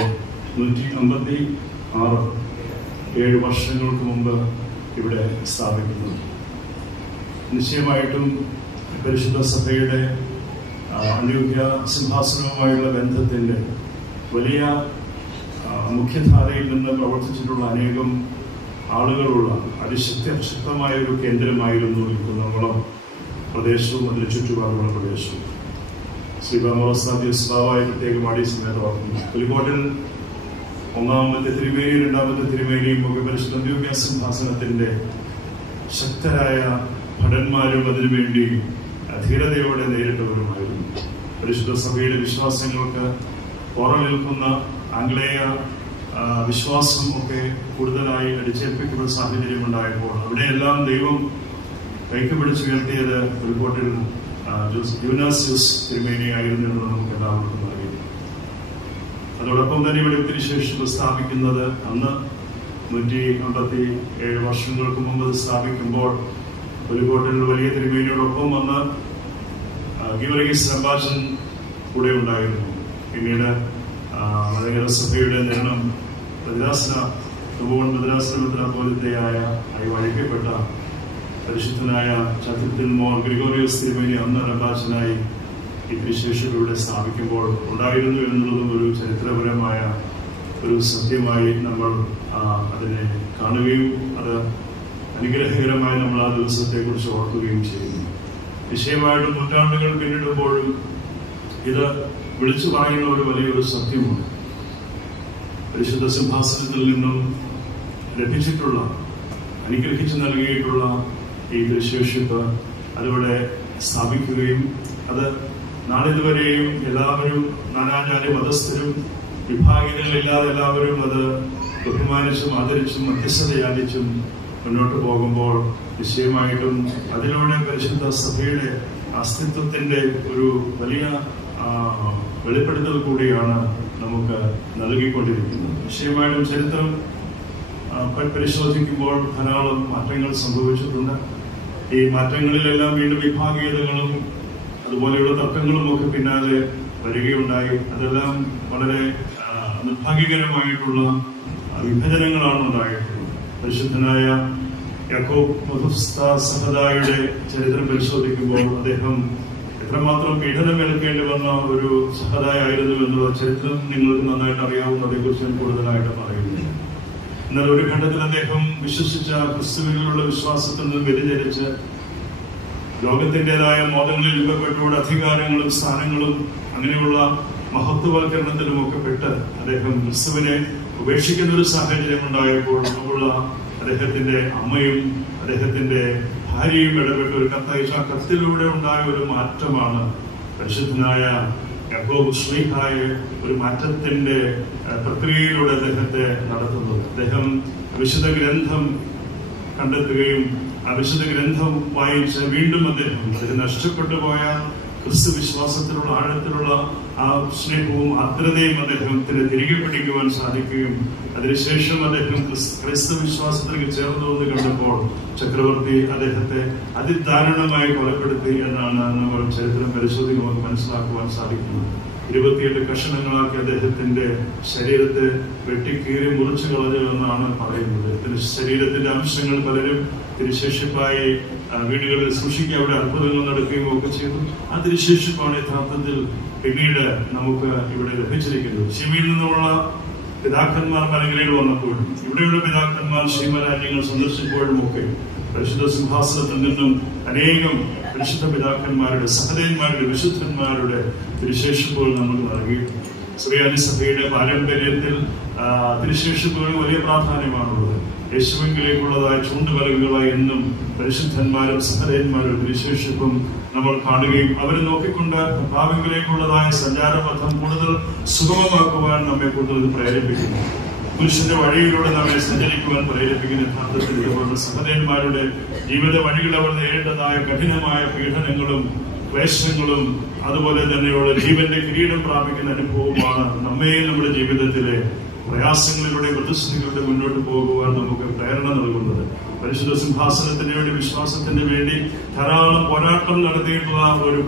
156 വർഷങ്ങൾക്ക് മുമ്പ് ഇവിടെ സ്ഥാപിക്കുന്നു. നിശ്ചയമായിട്ടും പരിശുദ്ധ സഭയുടെ അന്യോന്യ സിംഹാസനവുമായുള്ള ബന്ധത്തിൻ്റെ വലിയ മുഖ്യധാരയിൽ നിന്ന് പ്രവർത്തിച്ചിട്ടുള്ള അനേകം ആളുകളുള്ള അതിശക്തമായ ഒരു കേന്ദ്രമായിരുന്നു കുന്നംകുളം പ്രദേശവും അതിന് ചുറ്റുപാടുള്ള പ്രദേശവും. ശ്രീ ബാബായി പ്രത്യേകമായി സമയത്ത് ഓർക്കുന്നു. പുലിക്കോട്ടിൽ ഒന്നാമത്തെ തിരുമേനിയും രണ്ടാമത്തെ തിരുമേനിയും ഒക്കെ പരിശുദ്ധ അന്യോന്യ സിംഹാസനത്തിൻ്റെ ശക്തരായ ഭടന്മാരും അതിനുവേണ്ടി ധീരതയോടെ നേരിട്ടവരുമായിരുന്നു. പരിശുദ്ധ സഭയുടെ വിശ്വാസങ്ങൾക്ക് പുറമേൽക്കുന്ന ആംഗ്ലേയ വിശ്വാസം ഒക്കെ കൂടുതലായി അടിച്ചേൽപ്പിക്കുന്ന സാഹചര്യം ഉണ്ടായപ്പോൾ അവിടെയെല്ലാം ദൈവം കൈക്കുപിടിച്ചുയർത്തിയത് പുൽക്കോട്ടിൽ യൂനാസ്യൂസ് തിരുമേനി ആയിരുന്നു എന്ന് നമുക്ക് എല്ലാവർക്കും അറിയാം. അതോടൊപ്പം തന്നെ ഇവിടെ തിരുശേഷിപ്പ് സ്ഥാപിക്കുന്നത് അന്ന് 157 വർഷങ്ങൾക്ക് മുമ്പ് സ്ഥാപിക്കുമ്പോൾ പുൽക്കോട്ടിൽ വലിയ തിരുമേനിയോടൊപ്പം വന്ന് ഗീവർഗീസ് റമ്പാച്ചൻ കൂടെ ഉണ്ടായിരുന്നു. പിന്നീട് മലങ്കര സഭയുടെ നേരണം ഭദ്രാസന പോലത്തെയായ വഴിക്കപ്പെട്ട പരിശുദ്ധനായ ചതുർത്ഥൻ മോർ ഗ്രിഗോറിയോസ് തിരുമേനി അന്ന് റമ്പാച്ചനായി ഈ തിരുശേഷിപ്പിലൂടെ സ്ഥാപിക്കുമ്പോൾ ഉണ്ടായിരുന്നു എന്നുള്ളതും ഒരു ചരിത്രപരമായ ഒരു സത്യമായി നമ്മൾ അതിനെ കാണുകയും അത് അനുഗ്രഹകരമായി നമ്മൾ ആ ദിവസത്തെ കുറിച്ച് ഓർക്കുകയും ചെയ്യുന്നു. നിശ്ചയമായിട്ടും നൂറ്റാണ്ടുകൾ പിന്നിടുമ്പോഴും ഇത് വിളിച്ചു പറയുന്ന ഒരു വലിയൊരു സത്യമുണ്ട്. പരിശുദ്ധ സിംഹാസനത്തിൽ നിന്നും ലഭിച്ചിട്ടുള്ള അനുഗ്രഹിച്ചു നൽകിയിട്ടുള്ള ഈ തിരുശേഷിപ്പ് അതിവിടെ സ്ഥാപിക്കുകയും അത് നാളിതുവരെയും എല്ലാവരും നാനാജാതി മതസ്ഥരും വിഭാഗങ്ങളില്ലാതെ എല്ലാവരും അത് ബഹുമാനിച്ചും ആദരിച്ചും മധ്യസ്ഥത യാചിച്ചും മുന്നോട്ട് പോകുമ്പോൾ നിശ്ചയമായിട്ടും അതിലൂടെ പരിശുദ്ധ സഭയുടെ അസ്തിത്വത്തിന്റെ ഒരു വലിയ വെളിപ്പെടുത്തൽ കൂടിയാണ് നമുക്ക് നൽകിക്കൊണ്ടിരിക്കുന്നത്. നിശ്ചയമായിട്ടും ചരിത്രം പരിശോധിക്കുമ്പോൾ ധാരാളം മാറ്റങ്ങൾ സംഭവിച്ചിട്ടുണ്ട്. ഈ മാറ്റങ്ങളിലെല്ലാം വീണ്ടും വിഭാഗീയതകളും അതുപോലെയുള്ള തർക്കങ്ങളും ഒക്കെ പിന്നാലെ വരികയുണ്ടായി. അതെല്ലാം വളരെ നിർഭാഗ്യകരമായിട്ടുള്ള വിഭജനങ്ങളാണ് ഉണ്ടായിട്ടുള്ളത്. പരിശുദ്ധനായ യാക്കോബ് സഹദായുടെ ചരിത്രം പരിശോധിക്കുമ്പോൾ അദ്ദേഹം എത്രമാത്രം പീഡനമേൽക്കേണ്ടി വന്ന ഒരു സഹദായായിരുന്നു എന്നുള്ള ചരിത്രം നിങ്ങൾക്ക് നന്നായിട്ട് അറിയാവുന്നതിനെ കുറിച്ച് ഞാൻ കൂടുതലായിട്ട് പറയുന്നില്ല. എന്നാൽ ഒരു ഘട്ടത്തിൽ അദ്ദേഹം വിശ്വസിച്ച ക്രിസ്തുവിലുള്ള വിശ്വാസത്തിൽ നിന്ന് വ്യതിചരിച്ച് ലോകത്തിൻ്റെതായ മോദങ്ങളിൽ രൂപപ്പെട്ടുകൊണ്ട് അധികാരങ്ങളും സ്ഥാനങ്ങളും അങ്ങനെയുള്ള മഹത്വവൽക്കരണത്തിലും ഒക്കെ പെട്ട് അദ്ദേഹം ക്രിസ്തുവിനെ ഉപേക്ഷിക്കുന്ന ഒരു സാഹചര്യം ഉണ്ടായപ്പോൾ നമുക്കുള്ള അദ്ദേഹത്തിന്റെ അമ്മയും അദ്ദേഹത്തിന്റെ ഭാര്യയും ഇടപെട്ട് ഒരു കത്തയച്ച കത്തിലൂടെ ഉണ്ടായ ഒരു മാറ്റമാണ് പരിശുദ്ധനായ യാക്കോബ് ശ്ലീഹായെ ഒരു മാറ്റത്തിന്റെ പ്രക്രിയയിലൂടെ അദ്ദേഹത്തെ നടത്തുന്നത്. അദ്ദേഹം വിശുദ്ധ ഗ്രന്ഥം കണ്ടെത്തുകയും ആ വിശുദ്ധ ഗ്രന്ഥം വായിച്ച് വീണ്ടും അദ്ദേഹം നഷ്ടപ്പെട്ടു പോയ ക്രിസ്തു വിശ്വാസത്തിലുള്ള ആഴത്തിലുള്ള ആ സ്നേഹവും ആർദ്രതയും അദ്ദേഹത്തിന് തിരികെ പിടിക്കുവാൻ സാധിക്കുകയും അതിനുശേഷം അദ്ദേഹം ക്രിസ്തു വിശ്വാസത്തിലേക്ക് ചേർന്നുവെന്ന് കണ്ടപ്പോൾ ചക്രവർത്തി അദ്ദേഹത്തെ അതിദാരുണമായി കൊലപ്പെടുത്തി എന്നാണ് നമ്മൾ ചരിത്രം പരിശോധിക്കുമ്പോൾ നമുക്ക് മനസ്സിലാക്കുവാൻ സാധിക്കുന്നത്. 28 കഷണങ്ങളാക്കി അദ്ദേഹത്തിന്റെ ശരീരത്തെ വെട്ടിക്കീറി മുറിച്ചു കളഞ്ഞു എന്നാണ് പറയുന്നത്. ശരീരത്തിന്റെ അംശങ്ങൾ പലരും തിരുശേഷിപ്പായി വീടുകളിൽ സൂക്ഷിക്കുക, അവിടെ അത്ഭുതങ്ങൾ നടക്കുകയും ഒക്കെ ചെയ്തു. ആ തിരുശേഷിപ്പാണ് യഥാർത്ഥത്തിൽ പിന്നീട് നമുക്ക് ഇവിടെ ലഭിച്ചിരിക്കുന്നത്. ശിവയിൽ നിന്നുള്ള പിതാക്കന്മാർ മലങ്കരയിൽ വന്നപ്പോഴും ഇവിടെയുള്ള പിതാക്കന്മാർ ശിവരാജ്യങ്ങൾ സന്ദർശിക്കുമ്പോഴും ഒക്കെ പരിശുദ്ധ സിംഹാസനത്തിൽ നിന്നും അനേകം പരിശുദ്ധ പിതാക്കന്മാരുടെ സഹദേവന്മാരുടെ വിശുദ്ധന്മാരുടെ തിരുശേഷിപ്പുകൾ നമുക്ക് നൽകി. സുറിയാനി സഭയുടെ പാരമ്പര്യത്തിൽ തിരുശേഷിപ്പുകൾ വലിയ പ്രാധാന്യമാണുള്ളത്. യേശുവിലേക്കുള്ളതായ ചൂണ്ടുവരവുകളായി എന്നും പരിശുദ്ധന്മാരും സഹദേവന്മാരും തിരുശേഷിപ്പും നമ്മൾ കാണുകയും അവരെ നോക്കിക്കൊണ്ട് ഭാവിയിലേക്കുള്ളതായ സഞ്ചാരപഥം കൂടുതൽ സുഗമമാക്കുവാൻ നമ്മെ കൂടുതൽ പ്രേരിപ്പിക്കുന്നു. പുരുഷന്റെ വഴിയിലൂടെ നമ്മെ സഞ്ചരിക്കുവാൻ പ്രേരിപ്പിക്കുന്ന യഥാർത്ഥത്തിൽ ഇവരുടെ സഹദേവന്മാരുടെ ജീവിത വഴികൾ അവർ നേരിട്ടതായ കഠിനമായ പീഡനങ്ങളും ക്ലേശങ്ങളും അതുപോലെ തന്നെയുള്ള ജീവന്റെ കിരീടം പ്രാപിക്കുന്ന അനുഭവമാണ് നമ്മെ നമ്മുടെ ജീവിതത്തിലെ പ്രയാസങ്ങളിലൂടെ പ്രതിസന്ധികളുടെ മുന്നോട്ട് പോകുവാൻ നമുക്ക് പ്രേരണ നൽകുന്നത്. പരിശുദ്ധ സിംഹാസനത്തിന് വേണ്ടി വിശ്വാസത്തിന് വേണ്ടി ധാരാളം പോരാട്ടം നടത്തിയിട്ടുള്ള ഒരു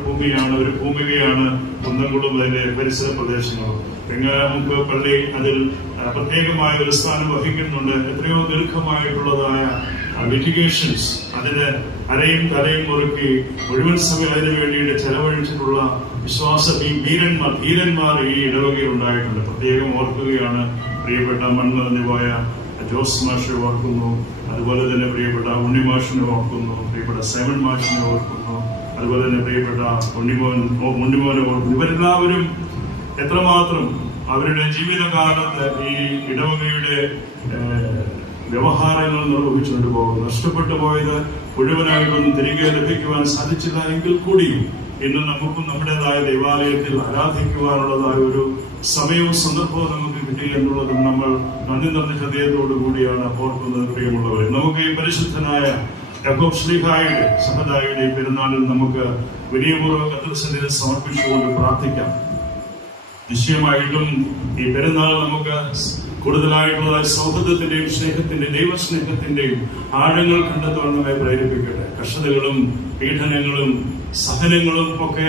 ഭൂമികയാണ് കുന്നംകുളം അതിന്റെ പരിസര പ്രദേശങ്ങളും. തെങ്ങാമുക്ക് പള്ളി അതിൽ പ്രത്യേകമായ ഒരു സ്ഥാനം വഹിക്കുന്നുണ്ട്. എത്രയോ ദീർഘമായിട്ടുള്ളതായ ലിറ്റിഗേഷൻസ് അതിന് അരയും തലയും മുറുക്കി മുഴുവൻ സമയം അതിനു വേണ്ടിയിട്ട് ചെലവഴിച്ചിട്ടുള്ള വിശ്വാസ ധീരന്മാർ ഈ ഇടവകയിൽ ഉണ്ടായിട്ടുണ്ട്. പ്രത്യേകം ഓർക്കുകയാണ് പ്രിയപ്പെട്ട മൺമറഞ്ഞു പോയ ജോസ് മാഷെ ഓർക്കുന്നു, അതുപോലെ തന്നെ പ്രിയപ്പെട്ട ഉണ്ണിമാഷിനെ ഓർക്കുന്നു, പ്രിയപ്പെട്ട സൈമൺ മാഷിനെ ഓർക്കുന്നു, അതുപോലെ തന്നെ പ്രിയപ്പെട്ട ഉണ്ണിമോനെ ഓർക്കുന്നു. ഇവരെല്ലാവരും എത്രമാത്രം അവരുടെ ജീവിതകാലത്ത് ഈ ഇടവകയുടെ വ്യവഹാരങ്ങൾ നിർവഹിച്ചുകൊണ്ട് പോകും. നഷ്ടപ്പെട്ടു പോയത് മുഴുവനായിട്ടൊന്നും തിരികെ ലഭിക്കുവാൻ സാധിച്ചില്ല എങ്കിൽ കൂടിയും ഇന്ന് നമുക്കും നമ്മുടേതായ ദൈവാലയത്തിൽ ആരാധിക്കുവാനുള്ളതായ ഒരു സമയവും സന്ദർഭവും നമുക്ക് കിട്ടി എന്നുള്ളതും നമ്മൾ നന്ദി നിറഞ്ഞ ഹൃദയത്തോടു കൂടിയാണ് ഓർക്കുന്നത്. പ്രിയമുള്ളവരെ, നമുക്ക് ഈ പരിശുദ്ധനായ യാക്കോബ് ശ്ലീഹായുടെ സഹദായുടെ പെരുന്നാളിൽ നമുക്ക് വിനയപൂർവ്വം കർത്തൃസന്നിധിയിൽ സമർപ്പിച്ചുകൊണ്ട് പ്രാർത്ഥിക്കാം. നിശ്ചയമായിട്ടും ഈ പെരുന്നാൾ നമുക്ക് കൂടുതലായിട്ടുള്ള സൗഹൃദത്തിന്റെയും സ്നേഹത്തിന്റെയും ദൈവസ്നേഹത്തിന്റെയും ആഴങ്ങൾ കണ്ടെത്തുവാൻ നമ്മെ പ്രേരിപ്പിക്കട്ടെ. കഷ്ടതകളും പീഡനങ്ങളും സഹനങ്ങളും ഒക്കെ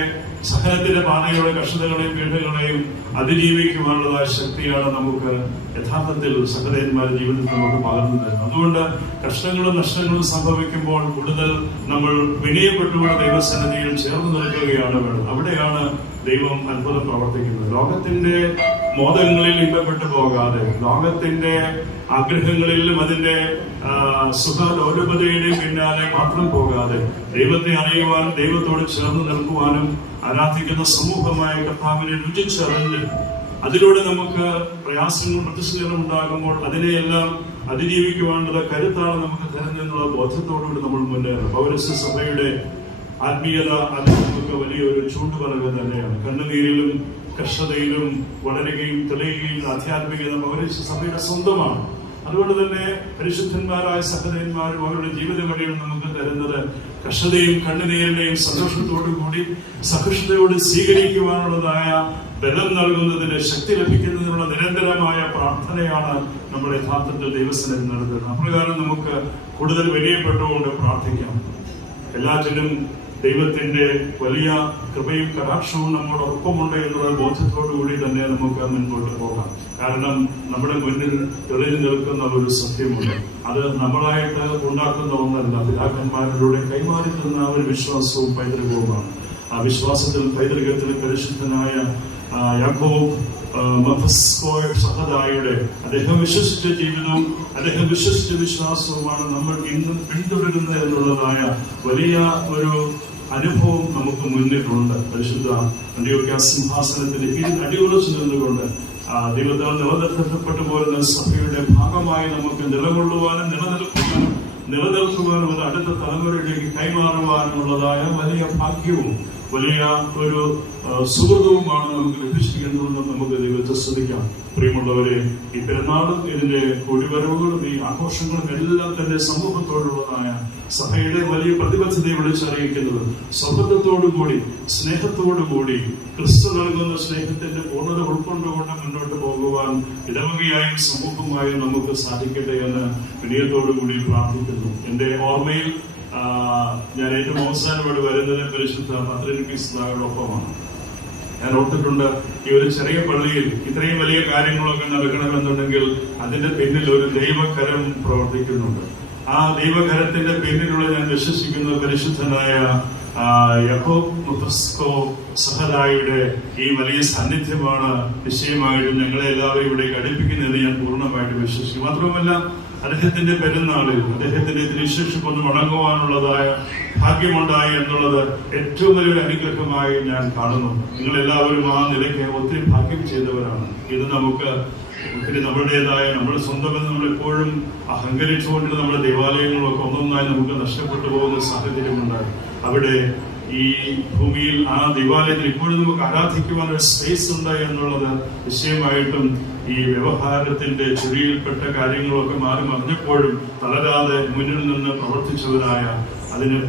സഹനത്തിന്റെ പാതയുടെ കഷ്ടതകളെയും പീഡനങ്ങളെയും അതിജീവിക്കുവാനുള്ളതായ ശക്തിയാണ് നമുക്ക് യഥാർത്ഥത്തിൽ സഹോദരന്മാരുടെ ജീവിതത്തിൽ നമുക്ക് പകർന്നു തരുന്നത്. അതുകൊണ്ട് കഷ്ടങ്ങളും നഷ്ടങ്ങളും സംഭവിക്കുമ്പോൾ കൂടുതൽ നമ്മൾ വിനയപ്പെട്ടുകൊണ്ട് ദൈവസന്നിധിയിൽ ചേർന്ന് നിൽക്കുകയാണ് വേണം. അവിടെയാണ് ദൈവം അത്ഭുതം പ്രവർത്തിക്കുന്നത്. ലോകത്തിന്റെ മോദങ്ങളിൽ ഇമ്പപ്പെട്ടു പോകാതെ, ലോകത്തിന്റെ ആഗ്രഹങ്ങളിലും അതിന്റെ സുഖലോലുപതയുടെയും പിന്നാലെ മാത്രം പോകാതെ ദൈവത്തെ അറിയുവാനും ദൈവത്തോട് ചേർന്ന് നിൽക്കുവാനും ആരാധിക്കുന്ന സമൂഹമായ കർത്താവിനെ രുചിച്ചറിഞ്ഞ് അതിലൂടെ നമുക്ക് പ്രയാസങ്ങൾ പ്രതിസന്ധികൾ ഉണ്ടാകുമ്പോൾ അതിനെയെല്ലാം അതിജീവിക്കുവാനുള്ള കരുത്താണ് നമുക്ക് തരുന്നതെന്നുള്ള ബോധ്യത്തോടുകൂടി നമ്മൾ മുന്നേറും. പൗരസ്ത്യ സഭയുടെ ആത്മീയത അത് നമുക്ക് വലിയൊരു ചൂണ്ടുപറവ് തന്നെയാണ്. കണ്ണുനീരിലും കഷ്ടതയിലും വളരുകയും തെളിയുകയും ആധ്യാത്മികത പൗരസ്ത്യ സഭയുടെ സ്വന്തമാണ്. അതുകൊണ്ട് തന്നെ പരിശുദ്ധന്മാരായ സഹോദരന്മാരും അവരുടെ ജീവിത വഴികൾ നമുക്ക് തരുന്നത് കഷ്ടതയും കണ്ണുനീരിന്റെയും സന്തോഷത്തോടു കൂടി സഹിഷ്ണുതയോട് സ്വീകരിക്കുവാനുള്ളതായ ബലം നൽകുന്നതിന്, ശക്തി ലഭിക്കുന്നതിനുള്ള നിരന്തരമായ പ്രാർത്ഥനയാണ് നമ്മുടെ യഥാർത്ഥത്തിൽ ദൈവസന്നിധി നടത്തുന്നത്. അപ്രകാരം നമുക്ക് കൂടുതൽ വിനയപ്പെട്ടുകൊണ്ട് പ്രാർത്ഥിക്കാം. എല്ലാറ്റിനും ദൈവത്തിന്റെ വലിയ കൃപയും കടാക്ഷവും നമ്മോടൊപ്പമുണ്ട് എന്നുള്ള ബോധ്യത്തോടു കൂടി തന്നെ നമുക്ക് മുൻപോട്ട് പോകാം. കാരണം നമ്മുടെ മുന്നിൽ തെളിഞ്ഞു നിൽക്കുന്ന ഒരു സത്യമുണ്ട്. അത് നമ്മളായിട്ട് ഉണ്ടാക്കുന്ന ഒന്നല്ല, പിതാക്കന്മാരിലൂടെ കൈമാറി തന്ന ഒരു വിശ്വാസവും പൈതൃകവുമാണ്. ആ വിശ്വാസത്തിൽ പൈതൃകത്തിൽ പരിശുദ്ധനായ യാക്കോബ് സഹദായുടെ അദ്ദേഹം വിശ്വസിച്ച ജീവിതവും അദ്ദേഹം വിശ്വസിച്ച വിശ്വാസവുമാണ് നമ്മൾ ഇന്നും പിന്തുടരുന്നത് എന്നുള്ളതായ വലിയ ഒരു അനുഭവം നമുക്ക് മുന്നിലുണ്ട്. പരിശുദ്ധ അന്ത്യോക്യ സിംഹാസനത്തിന്റെ കീഴിൽ അടിയുറച്ചു നിന്നുകൊണ്ട് ദൈവത്താൽ നിലനിർത്തപ്പെട്ടു പോരുന്ന സഭയുടെ ഭാഗമായി നമുക്ക് നിലകൊള്ളുവാനും നിലനിൽക്കുവാനും അത് അടുത്ത തലമുറയിലേക്ക് കൈമാറുവാനുള്ളതായ വലിയ ഭാഗ്യവും വലിയ ഒരു സുഹൃതവുമാണ് നമുക്ക് ലഭിച്ചിരിക്കുന്നതെന്ന് നമുക്ക് ദൈവത്തെ സ്തുതിക്കാം. പ്രിയമുള്ളവരെ, ഈ പെരുന്നാളും ഇതിന്റെ കൂടിവരവുകളും ഈ ആഘോഷങ്ങളും എല്ലാം തന്നെ സമൂഹത്തോടുള്ളതായ സഭയുടെ വലിയ പ്രതിബദ്ധതയെ വിളിച്ചറിയിക്കുന്നത് സൗഹൃദത്തോടുകൂടി സ്നേഹത്തോടുകൂടി ക്രിസ്തു നൽകുന്ന സ്നേഹത്തിന്റെ പൂർണ്ണത ഉൾക്കൊണ്ടുകൊണ്ട് മുന്നോട്ട് പോകുവാൻ ഇടവകയായും സമൂഹമായും നമുക്ക് സാധിക്കട്ടെ എന്ന് വിനയത്തോടുകൂടി പ്രാർത്ഥിക്കുന്നു. എന്റെ ഓർമ്മയിൽ ഞാൻ ഏറ്റവും അവസാനമായിട്ട് വരുന്നത് പരിശുദ്ധ പത്രികയോടൊപ്പമാണ്. ഞാൻ ഓർത്തിട്ടുണ്ട്, ഈ ഒരു ചെറിയ പള്ളിയിൽ ഇത്രയും വലിയ കാര്യങ്ങളൊക്കെ നടക്കണമെന്നുണ്ടെങ്കിൽ അതിന്റെ പിന്നിൽ ഒരു ദൈവകരം പ്രവർത്തിക്കുന്നുണ്ട്. ആ ദൈവകരത്തിന്റെ പിന്നിലുള്ള ഞാൻ വിശ്വസിക്കുന്ന പരിശുദ്ധനായ യാക്കോബ് സഹദായുടെ ഈ വലിയ സാന്നിധ്യമാണ് നിശ്ചയമായിട്ടും ഞങ്ങളെ എല്ലാവരും ഇവിടേക്ക് അടുപ്പിക്കുന്നതെന്ന് ഞാൻ പൂർണ്ണമായിട്ട് വിശ്വസിക്കും. മാത്രമല്ല, അദ്ദേഹത്തിന്റെ പെരുന്നാളിൽ അദ്ദേഹത്തിന്റെ തിരുശേഷിപ്പൊന്ന് മടങ്ങുവാനുള്ളതായ ഭാഗ്യമുണ്ടായി എന്നുള്ളത് ഏറ്റവും വലിയൊരു അനുഗ്രഹമായി ഞാൻ കാണുന്നു. നിങ്ങളെല്ലാവരും ആ നിലയ്ക്ക് ഒത്തിരി ഭാഗ്യം ചെയ്തവരാണ്. ഇത് നമുക്ക് ഒത്തിരി നമ്മുടേതായ നമ്മുടെ സ്വന്തമെന്ന് നമ്മളെപ്പോഴും അഹങ്കരിച്ചുകൊണ്ട് നമ്മുടെ ദേവാലയങ്ങളൊക്കെ ഒന്നൊന്നായി നമുക്ക് നഷ്ടപ്പെട്ടു പോകുന്ന സാഹചര്യമുണ്ടായി. അവിടെ ഈ ഭൂമിയിൽ ആ ദേവാലയത്തിൽ ഇപ്പോഴും നമുക്ക് ആരാധിക്കുവാനൊരു സ്പേസ് ഉണ്ട് എന്നുള്ളത് നിശ്ചയമായിട്ടും ഈ വ്യവഹാരത്തിന്റെ ചുഴിയിൽപ്പെട്ട കാര്യങ്ങളൊക്കെ മാറി മറിഞ്ഞപ്പോഴും തളരാതെ മുന്നിൽ നിന്ന് പ്രവർത്തിച്ചവരായ അതിനെ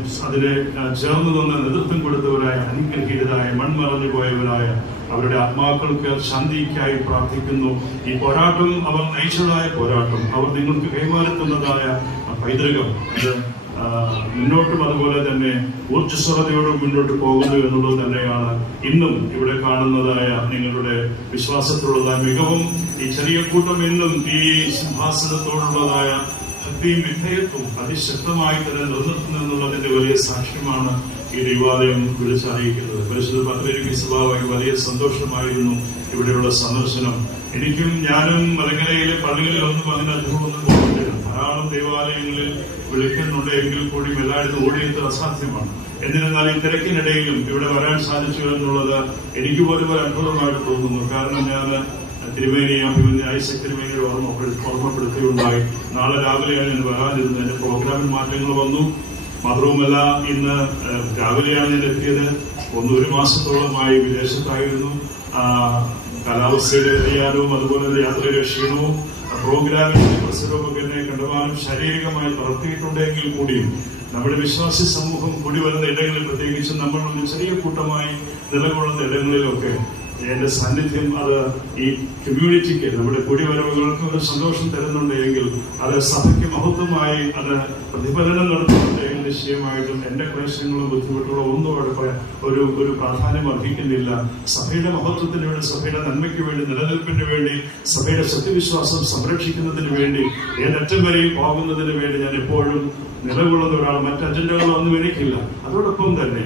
ചേർന്ന് നിന്ന് നേതൃത്വം കൊടുത്തവരായ അനുഗ്രഹീതരായ മൺമറഞ്ഞു പോയവരായ അവരുടെ ആത്മാക്കൾക്ക് ശാന്തിക്കായി പ്രാർത്ഥിക്കുന്നു. ഈ പോരാട്ടം അവർ നയിച്ചതായ പോരാട്ടം, അവർ നിങ്ങൾക്ക് കൈമാറുന്നതായ പൈതൃകം, അത് മുന്നോട്ടും അതുപോലെ തന്നെ ഊർജ്ജസ്വലതയോടും മുന്നോട്ട് പോകുന്നു എന്നുള്ളത് തന്നെയാണ് ഇന്നും ഇവിടെ കാണുന്നതായ നിങ്ങളുടെ വിശ്വാസത്തിലുള്ളതായ മികവും. ഈ ചെറിയ കൂട്ടം ഇന്നും ഈ സിംഹാസനത്തോടുള്ളതായ ഭക്തിയും വിധേയത്വം അതിശക്തമായി തന്നെ നിലനിർത്തുന്നു എന്നുള്ളതിന്റെ വലിയ സാക്ഷ്യമാണ് ഈ ദൈവാലയം വിളിച്ചറിയിക്കുന്നത്. പരിശുദ്ധ പത്രിക സഭാവായി വലിയ സന്തോഷമായിരുന്നു ഇവിടെയുള്ള സന്ദർശനം. ഞാനും മലങ്കരയിലെ പള്ളികളിലൊന്നും അങ്ങനെ അനുഭവമൊന്നും പോയിട്ടില്ല. ധാരാളം ദേവാലയങ്ങളിൽ വിളിക്കുന്നുണ്ട് എങ്കിൽ കൂടി എല്ലായിടത്തും ഓടിയെത്തുക അസാധ്യമാണ്. എന്നിരുന്നാൽ ഈ തിരക്കിനിടയിലും ഇവിടെ വരാൻ സാധിച്ചു എന്നുള്ളത് എനിക്ക് പോലും ഒരു അത്ഭുതമായിട്ട് തോന്നുന്നു. കാരണം ഞാൻ തിരുമേനി അഭിമന്യ ഐസക് തിരുമേനിയെ ഓർമ്മപ്പെടുത്തുകയുണ്ടായി. നാളെ രാവിലെയാണ് ഞാൻ വരാനിരുന്നത്. എന്റെ പ്രോഗ്രാമിൽ മാറ്റങ്ങൾ വന്നു. മാത്രവുമല്ല, ഇന്ന് രാവിലെയാണ് ഞാൻ എത്തിയത്. 1 മാസത്തോളമായി വിദേശത്തായിരുന്നു. കാലാവസ്ഥയുടെ വ്യതിയാനവും അതുപോലെ യാത്രയുടെ ക്ഷീണവും പ്രോഗ്രാമിന്റെ പ്രസരവും എന്നെ കണ്ടമാനം ശാരീരികമായി തളർത്തിയിട്ടുണ്ടെങ്കിൽ കൂടിയും നമ്മുടെ വിശ്വാസി സമൂഹം കൂടി വരുന്ന ഇടങ്ങളിൽ, പ്രത്യേകിച്ച് നമ്മൾ ഒരു ചെറിയ കൂട്ടമായി നിലകൊള്ളുന്ന ഇടങ്ങളിലൊക്കെ എന്റെ സാന്നിധ്യം അത് ഈ കമ്മ്യൂണിറ്റിക്ക്, നമ്മുടെ കുടിവരവുകൾക്ക് ഒരു സന്തോഷം തരുന്നുണ്ടെങ്കിൽ അത് സഭയ്ക്ക് മഹത്വമായി അത് പ്രതിഫലനം നടത്തുന്നുണ്ടെങ്കിൽ നിശ്ചയമായിട്ടും എന്റെ ക്ലേശങ്ങളും ബുദ്ധിമുട്ടുകളും ഒന്നും അവിടെ ഒരു പ്രാധാന്യം അർഹിക്കുന്നില്ല. സഭയുടെ മഹത്വത്തിന് വേണ്ടി, സഭയുടെ നന്മയ്ക്ക് വേണ്ടി, നിലനിൽപ്പിന് വേണ്ടി, സഭയുടെ സത്യവിശ്വാസം സംരക്ഷിക്കുന്നതിന് വേണ്ടി, ഏതറ്റം വരെയും പോകുന്നതിന് വേണ്ടി ഞാൻ എപ്പോഴും നിലകൊള്ളുന്ന ഒരാൾ. മറ്റ് അജണ്ടകളൊന്നും എനിക്കില്ല. അതോടൊപ്പം തന്നെ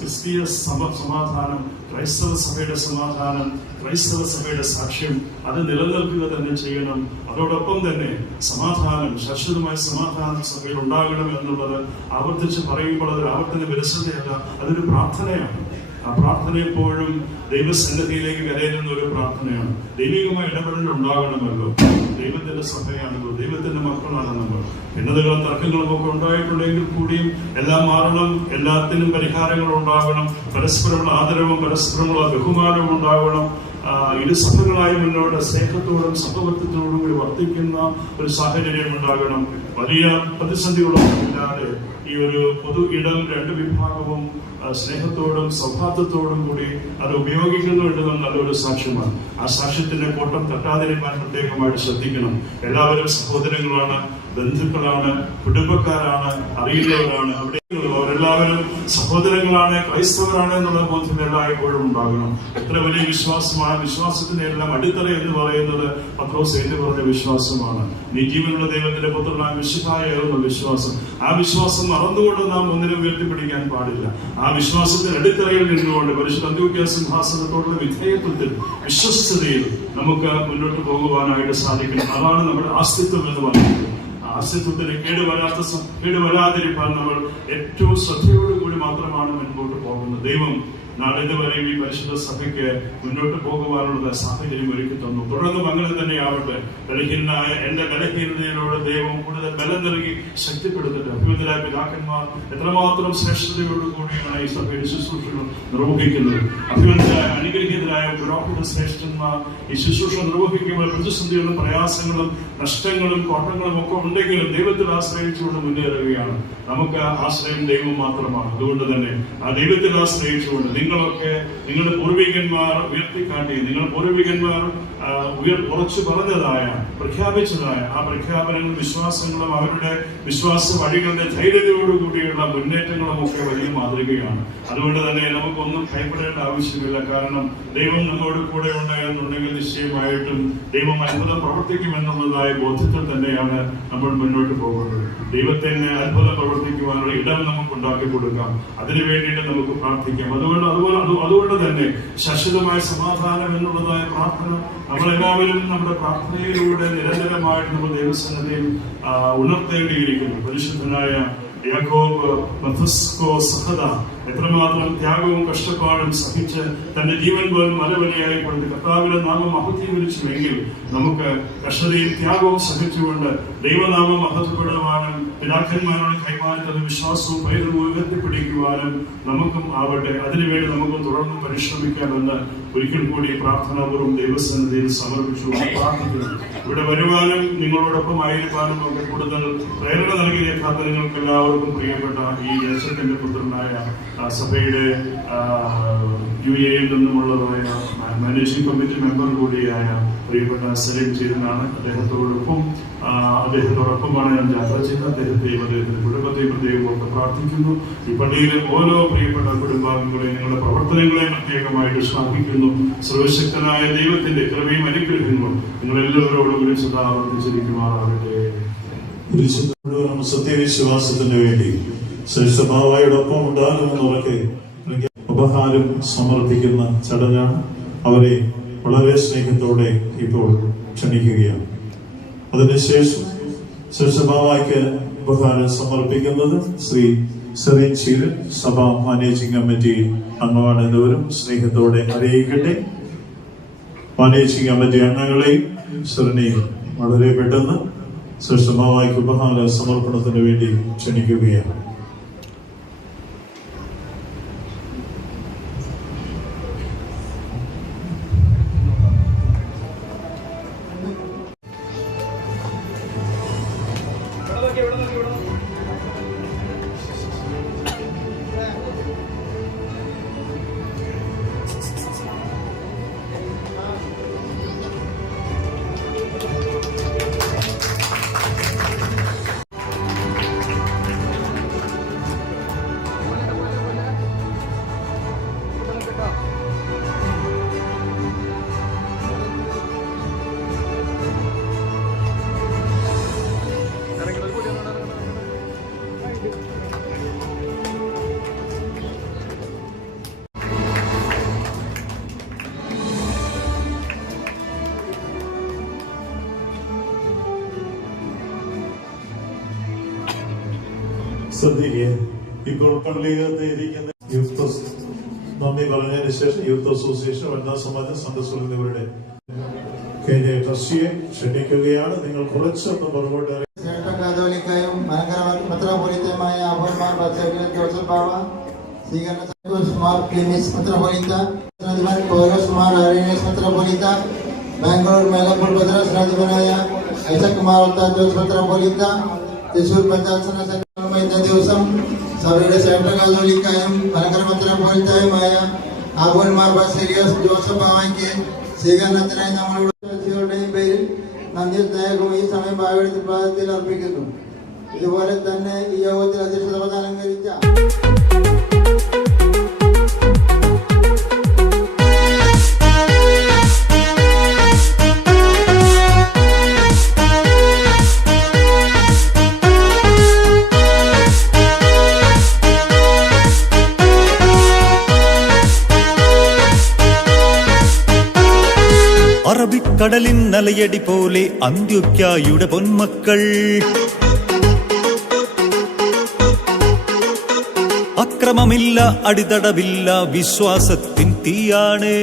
ക്രിസ്തീയ സമാധാനം, ക്രൈസ്തവ സഭയുടെ സമാധാനം, ക്രൈസ്തവ സഭയുടെ സാക്ഷ്യം അത് നിലനിൽക്കുക തന്നെ ചെയ്യണം. അതോടൊപ്പം തന്നെ സമാധാനം, ശാശ്വതമായ സമാധാനം സഭയിൽ ഉണ്ടാകണം എന്നുള്ളത് ആവർത്തിച്ച് പറയുമ്പോൾ അതൊരു ആവർത്തന വിരസതയല്ല, അതൊരു പ്രാർത്ഥനയാണ്. ആ പ്രാർത്ഥന എപ്പോഴും ദൈവസന്നിധിയിലേക്ക് കരയുന്ന ഒരു പ്രാർത്ഥനയാണ്. ദൈവികമായ ഇടപെടൽ ഉണ്ടാകണമല്ലോ. ദൈവത്തിന്റെ സഭയാണല്ലോ, ദൈവത്തിന്റെ മക്കളാണ് നമ്മൾ. ഭിന്നതകളും തർക്കങ്ങളും ഒക്കെ ഉണ്ടായിട്ടുണ്ടെങ്കിൽ കൂടിയും എല്ലാം മാറണം, എല്ലാത്തിനും പരിഹാരങ്ങൾ ഉണ്ടാകണം, പരസ്പരമുള്ള ആദരവും പരസ്പരമുള്ള ബഹുമാനവും ഉണ്ടാകണം. ഇരുസഭകളായി മുന്നോട്ട് സ്നേഹത്തോടും സഹവർത്തിത്തോടും കൂടി വർദ്ധിക്കുന്ന ഒരു സാഹചര്യം ഉണ്ടാകണം. വലിയ പ്രതിസന്ധികളൊന്നും ഇല്ലാതെ ഈ ഒരു പൊതു ഇടം രണ്ട് വിഭാഗവും സ്നേഹത്തോടും സൗഹാർദ്ദത്തോടും കൂടി അത് ഉപയോഗിക്കുന്നു എന്നത് നല്ലൊരു സാക്ഷ്യമാണ്. ആ സാക്ഷ്യത്തിന്റെ കോട്ടം തട്ടാതിരിക്കാൻ പ്രത്യേകമായിട്ട് ശ്രദ്ധിക്കണം. എല്ലാവരും സഹോദരങ്ങളാണ്, ബന്ധുക്കളാണ്, കുടുംബക്കാരാണ്, അറിയുന്നവരാണ്. അവിടെ അവരെല്ലാവരും സഹോദരങ്ങളാണ്, ക്രൈസ്തവരാണ് എന്നുള്ള ബോധ്യം എല്ലായ്പ്പോഴും ഉണ്ടാകണം. എത്ര വലിയ വിശ്വാസമാണ്! വിശ്വാസത്തിന്റെ എല്ലാം അടിത്തറ എന്ന് പറയുന്നത് പത്രോസ് എന്ന് പറഞ്ഞ വിശ്വാസമാണ്. നീ ജീവനുള്ള ദൈവത്തിന്റെ പുത്രനായ മിശിഹായാകുന്ന വിശ്വാസം. ആ വിശ്വാസം മറന്നുകൊണ്ട് നാം ഒന്നിനും ഉയർത്തിപ്പിടിക്കാൻ പാടില്ല. ആ വിശ്വാസത്തിന്റെ അടിത്തറയിൽ നിന്നുകൊണ്ട് പരിശുദ്ധ അന്ത്യോക്യ സിംഹാസനത്തോടുള്ള വിധേയത്വത്തിൽ, വിശ്വസ്തതയിൽ നമുക്ക് മുന്നോട്ട് പോകുവാനായിട്ട് സാധിക്കണം. അതാണ് നമ്മുടെ അസ്തിത്വം എന്ന് പറയുന്നത്. അസ്തിത്വത്തിന് കേടുവരാതിരിക്കാൻ നമ്മൾ ഏറ്റവും ശ്രദ്ധയോടുകൂടി മാത്രമാണ് മുൻപോട്ട് പോകുന്നത്. ദൈവം നാളിതുവരെയും ഈ പരിശുദ്ധ സഭയ്ക്ക് മുന്നോട്ട് പോകുവാനുള്ള സാഹചര്യം ഒരുക്കി തന്നു. തുടർന്നും അങ്ങനെ തന്നെയാവട്ടെ. ബലഹീനായ എന്റെ ബലഹീനതയിലൂടെ ദൈവം കൂടുതൽ ബലം നൽകി ശക്തിപ്പെടുത്തട്ടെ. അഭിവൃദ്ധരായ പിതാക്കന്മാർ എത്രമാത്രം ശ്രേഷ്ഠതയോടുകൂടിയാണ് ഈ സഭയുടെ ശുശ്രൂഷകൾ നിർവഹിക്കുന്നത്. അഭിവൃദ്ധരായ അനുഗ്രഹീതരായ പുരോഹിത ശ്രേഷ്ഠന്മാർ ഈ ശുശ്രൂഷ നിർവഹിക്കുമ്പോൾ പ്രതിസന്ധികളും പ്രയാസങ്ങളും നഷ്ടങ്ങളും കോട്ടങ്ങളും ഒക്കെ ഉണ്ടെങ്കിലും ദൈവത്തിൽ ആശ്രയിച്ചുകൊണ്ട് മുന്നേറുകയാണ്. നമുക്ക് ആശ്രയം ദൈവം മാത്രമാണ്. അതുകൊണ്ട് തന്നെ ആ ദൈവത്തിൽ ആശ്രയിച്ചുകൊണ്ട് നിങ്ങളൊക്കെ നിങ്ങളുടെ പൂർവികന്മാർ ഉയർത്തിക്കാട്ടി, നിങ്ങളുടെ പൂർവികന്മാർ ഉറച്ചു പറഞ്ഞതായ, പ്രഖ്യാപിച്ചതായ ആ പ്രഖ്യാപനങ്ങളും വിശ്വാസങ്ങളും അവരുടെ വിശ്വാസ വഴികളുടെ ധൈര്യതയോടുകൂടിയുള്ള മുന്നേറ്റങ്ങളും ഒക്കെ വലിയ മാതൃകയാണ്. അതുകൊണ്ട് തന്നെ നമുക്കൊന്നും ഭയപ്പെടേണ്ട ആവശ്യമില്ല. കാരണം ദൈവം നമ്മോട് കൂടെ ഉണ്ടായെന്നുണ്ടെങ്കിൽ നിശ്ചയമായിട്ടും ദൈവം അത്ഭുതം പ്രവർത്തിക്കുമെന്നുള്ളതായ ബോധ്യത്തിൽ തന്നെയാണ് നമ്മൾ മുന്നോട്ട് പോകുന്നത്. ദൈവത്തിന് അത്ഭുതം പ്രവർത്തിക്കുവാനുള്ള ഇടം നമുക്ക് ഉണ്ടാക്കി കൊടുക്കാം. അതിനു വേണ്ടിയിട്ട് നമുക്ക് പ്രാർത്ഥിക്കാം. അതുകൊണ്ട് തന്നെ ശാശ്വതമായ സമാധാനം എന്നുള്ളതായ പ്രാർത്ഥന നമ്മളെല്ലാവരും നമ്മുടെ പ്രാർത്ഥനയിലൂടെ നിരന്തരമായിട്ട് നമ്മൾ ദൈവസന്നിധിയിൽ ഉണർത്തേണ്ടിയിരിക്കുന്നു. പരിശുദ്ധനായ യാക്കോബ് മഥസ്കോ സഹദ എത്രമാത്രം ത്യാഗവും കഷ്ടപ്പാടും സഹിച്ച് തന്റെ ജീവൻ പോലും മലവിലയായി കൊടുത്ത് കർത്താവിന്റെ നാമം മഹത്വീകരിച്ചുവെങ്കിൽ നമുക്ക് കഷ്ടതയും ത്യാഗവും സഹിച്ചുകൊണ്ട് ദൈവനാമം മഹത്വപ്പെടുവാനും പിതാക്കന്മാരോട് കൈമാറുന്ന വിശ്വാസവും പൈതൃകവും ഉയർത്തിപ്പിടിക്കുവാനും നമുക്കും ആവട്ടെ. അതിനുവേണ്ടി നമുക്കും തുടർന്ന് പരിശ്രമിക്കാമെന്ന് ഒരിക്കൽ കൂടി പ്രാർത്ഥനാപൂർവ്വം ദൈവസന്നിധിയിൽ സമർപ്പിച്ചു പ്രാർത്ഥിക്കുന്നു. ഇവിടെ വരുവാനും നിങ്ങളോടൊപ്പം ആയിരിക്കാനും ഒക്കെ കൂടുതൽ പ്രേരണ നൽകിയേക്കാത്ത നിങ്ങൾക്ക് എല്ലാവർക്കും പ്രിയപ്പെട്ട ഈ ദേശത്തിന്റെ പുത്രനായ സഭയുടെ UAE നിന്നുമുള്ളതായ മാനേജിംഗ് കമ്മിറ്റി മെമ്പർ കൂടിയായ പ്രിയപ്പെട്ട സലീം ചെയ്തനാണ്. അദ്ദേഹത്തോടൊപ്പമാണ് ഞാൻ യാത്ര ചെയ്തത്. അദ്ദേഹത്തെയും അദ്ദേഹത്തിന്റെ കുടുംബത്തെയും പ്രത്യേകമൊക്കെ പ്രാർത്ഥിക്കുന്നു. ഈ പള്ളിയിലെ ഓരോ പ്രിയപ്പെട്ട കുടുംബാംഗങ്ങളെയും നിങ്ങളുടെ പ്രവർത്തനങ്ങളെ പ്രത്യേകമായിട്ട് ശ്ലാഘിക്കുന്നു. സർവശക്തനായ ദൈവത്തിന്റെ കൃപയും അനുഗ്രഹങ്ങളും നിങ്ങളെല്ലാവരോടും കൂടി സദാ വർദ്ധിച്ചിരിക്കുമാറാകട്ടെ. സത്യവിശ്വാസത്തിന് വേണ്ടി ശ്രേഷ്ഠഭാവയോടൊപ്പം ഉണ്ടാകുമെന്നുള്ളൊക്കെ ഉപഹാരം സമർപ്പിക്കുന്ന ചടങ്ങാണ്. അവരെ വളരെ സ്നേഹത്തോടെ ഇപ്പോൾ ക്ഷണിക്കുകയാണ്. അതിനുശേഷം ശ്രേഷ്ഠഭാവയ്ക്ക് ഉപഹാരം സമർപ്പിക്കുന്നത് ശ്രീ സെറിൻ ചീരൻ, സഭാ മാനേജിംഗ് കമ്മിറ്റി അംഗമാണ് എന്നവരും സ്നേഹത്തോടെ അറിയിക്കട്ടെ. പാനീയിക്കാൻ പറ്റിയ എണ്ണങ്ങളെയും ശരണിയും വളരെ പെട്ടെന്ന് ശ്രേഷ്ഠമാവായ്ക്ക് ഉപഹാര സമർപ്പണത്തിന് വേണ്ടി ക്ഷണിക്കുകയാണ്. ശ്രദ്ധിക്കുക, ഇപ്പോൾ പള്ളിയിലിരിക്കുന്ന യൂത്ത് നന്ദി പറഞ്ഞതിന് ശേഷം യൂത്ത് അസോസിയേഷൻ വനിതാ സമാജം സന്ദർശനം എന്നിവരുടെ ട്രസ്റ്റിയെ ക്ഷണിക്കുകയാണ്. നിങ്ങൾ കുറച്ചൊന്ന് പുറകോട്ട് കാതോലിക്കായും മലങ്കര മെത്രാപ്പൊലീത്തയുമായ അബോന്മാർ ജോസഫ് ബാവ, സ്വീകരണ ക്ലിമിസ് മെത്രാപ്പൊലീത്ത, പൗലോസ് മാർ അറീനസ് മെത്രാപ്പൊലീത്ത, ബാംഗ്ലൂർ മേലപ്പൂർ ഭദ്രാസനാധിപനായ ഐസക് കുമാർ ജോസ് മെത്രാപ്പൊലീത്ത, തൃശൂർ പഞ്ചായത്ത് ഇന്ന ദിവസം സഭയുടെ സെൻട്രൽ കാതോലിക്കായും മലങ്കര മെത്രാപ്പൊലീത്തയുമായ അബോന്മാർ ബസേലിയോസ് ജോസഫ് ബാവയ്ക്ക് സ്വീകരണത്തിനായി നമ്മളുടെ പേരിൽ നന്ദി സ്നേഹവും ഈ സമയം ഭാവിയുടെ വിഭാഗത്തിൽ അർപ്പിക്കുന്നു. ഇതുപോലെ തന്നെ ഈ യോഗത്തിൽ അധ്യക്ഷത അലങ്കരിച്ച അറബിക്കടലിൻ നലയടി പോലെ അന്ത്യോക്യായുടെ പൊന്മക്കൾ അക്രമമില്ല, അടിതടവില്ല, വിശ്വാസത്തിൻ തീയാണ്.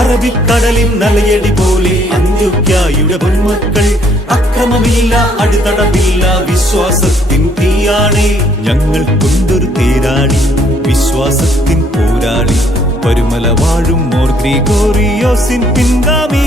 അറബിക്കടലിൻ നലയടി പോലെ അന്ത്യോക്യായുടെ പൊന്മക്കൾ അക്രമമില്ല, അടിതടവില്ല, വിശ്വാസത്തിൻ തീയാണ്. ഞങ്ങൾ കൊണ്ടൊരു തേരാളി, വിശ്വാസത്തിൻ പോരാളി, പരുമല വാഴും മോർ ഗ്രിഗോറിയോസിൻ പിൻഗാമി.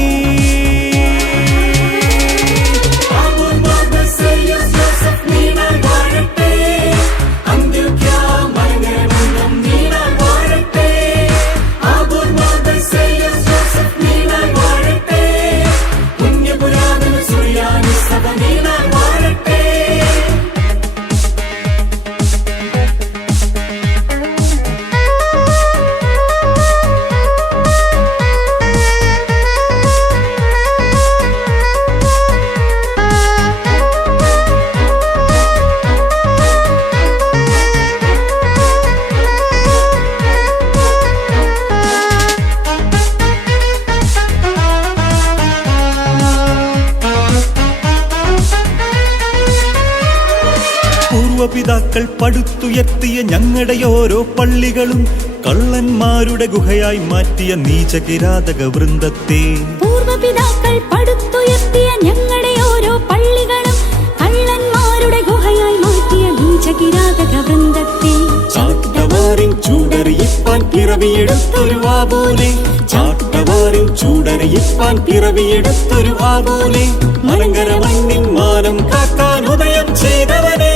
പൂർവപിതാക്കൾ പടുത്തുയർത്തിയ ഞങ്ങളുടെ ഓരോ പള്ളികളും കള്ളന്മാരുടെ ഗുഹയായി മാറ്റിയ നീചകിരാതക വൃന്ദത്തെ. പൂർവപിതാക്കൾ പടുത്തുയർത്തിയ ഞങ്ങളുടെ ഓരോ പള്ളികളും കള്ളന്മാരുടെ ഗുഹയായി മാറ്റിയ നീചകിരാതക വൃന്ദത്തെ. ചാട്ടവാറിൻ ചൂടറിയിപ്പാൻ പിറവിയെടുത്തൊരു ആബോലെ, ചാട്ടവാറിൻ ചൂടറിയിപ്പാൻ പിറവിയെടുത്തൊരു ആബോലെ, മലങ്കര മണ്ണിൻ മാനം കാക്കാൻ ഉദയം ചെയ്തവനെ.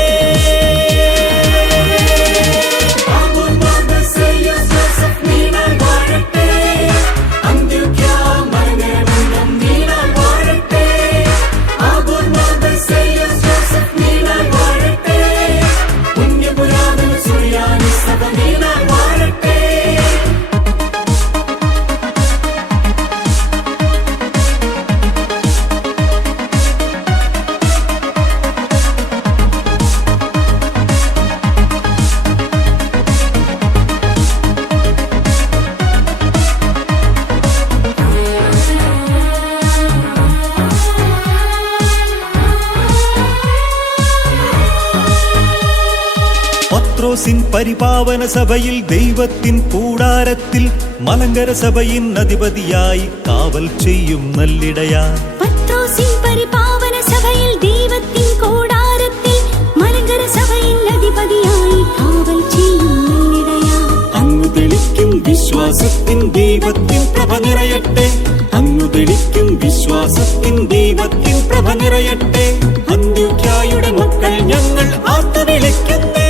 പത്രോസിൻ പരിപാവന സഭയിൽ ദൈവത്തിൻ കൂടാരത്തിൽ മലങ്കര സഭയിൻ അധിപതിയായി കാവൽ ചെയ്യും നല്ലിടയാ. പത്രോസിൻ പരിപാവന സഭയിൽ ദൈവത്തിൻ കൂടാരത്തിൽ മലങ്കര സഭയിൽ അധിപതിയായി കാവൽ ചെയ്യും നല്ലിടയാ. അങ്ങു തെളിക്കും വിശ്വാസത്തിൻ ദൈവത്തിൻ പ്രഭ നിറയട്ടെ. അങ്ങു തെളിക്കും വിശ്വാസത്തിൻ ദൈവത്തിൻ പ്രഭ നിറയട്ടെ. അന്ത്യോക്യായുടെ മക്കൾ ഞങ്ങൾ ആർത്തു വിളിക്കുന്നേ.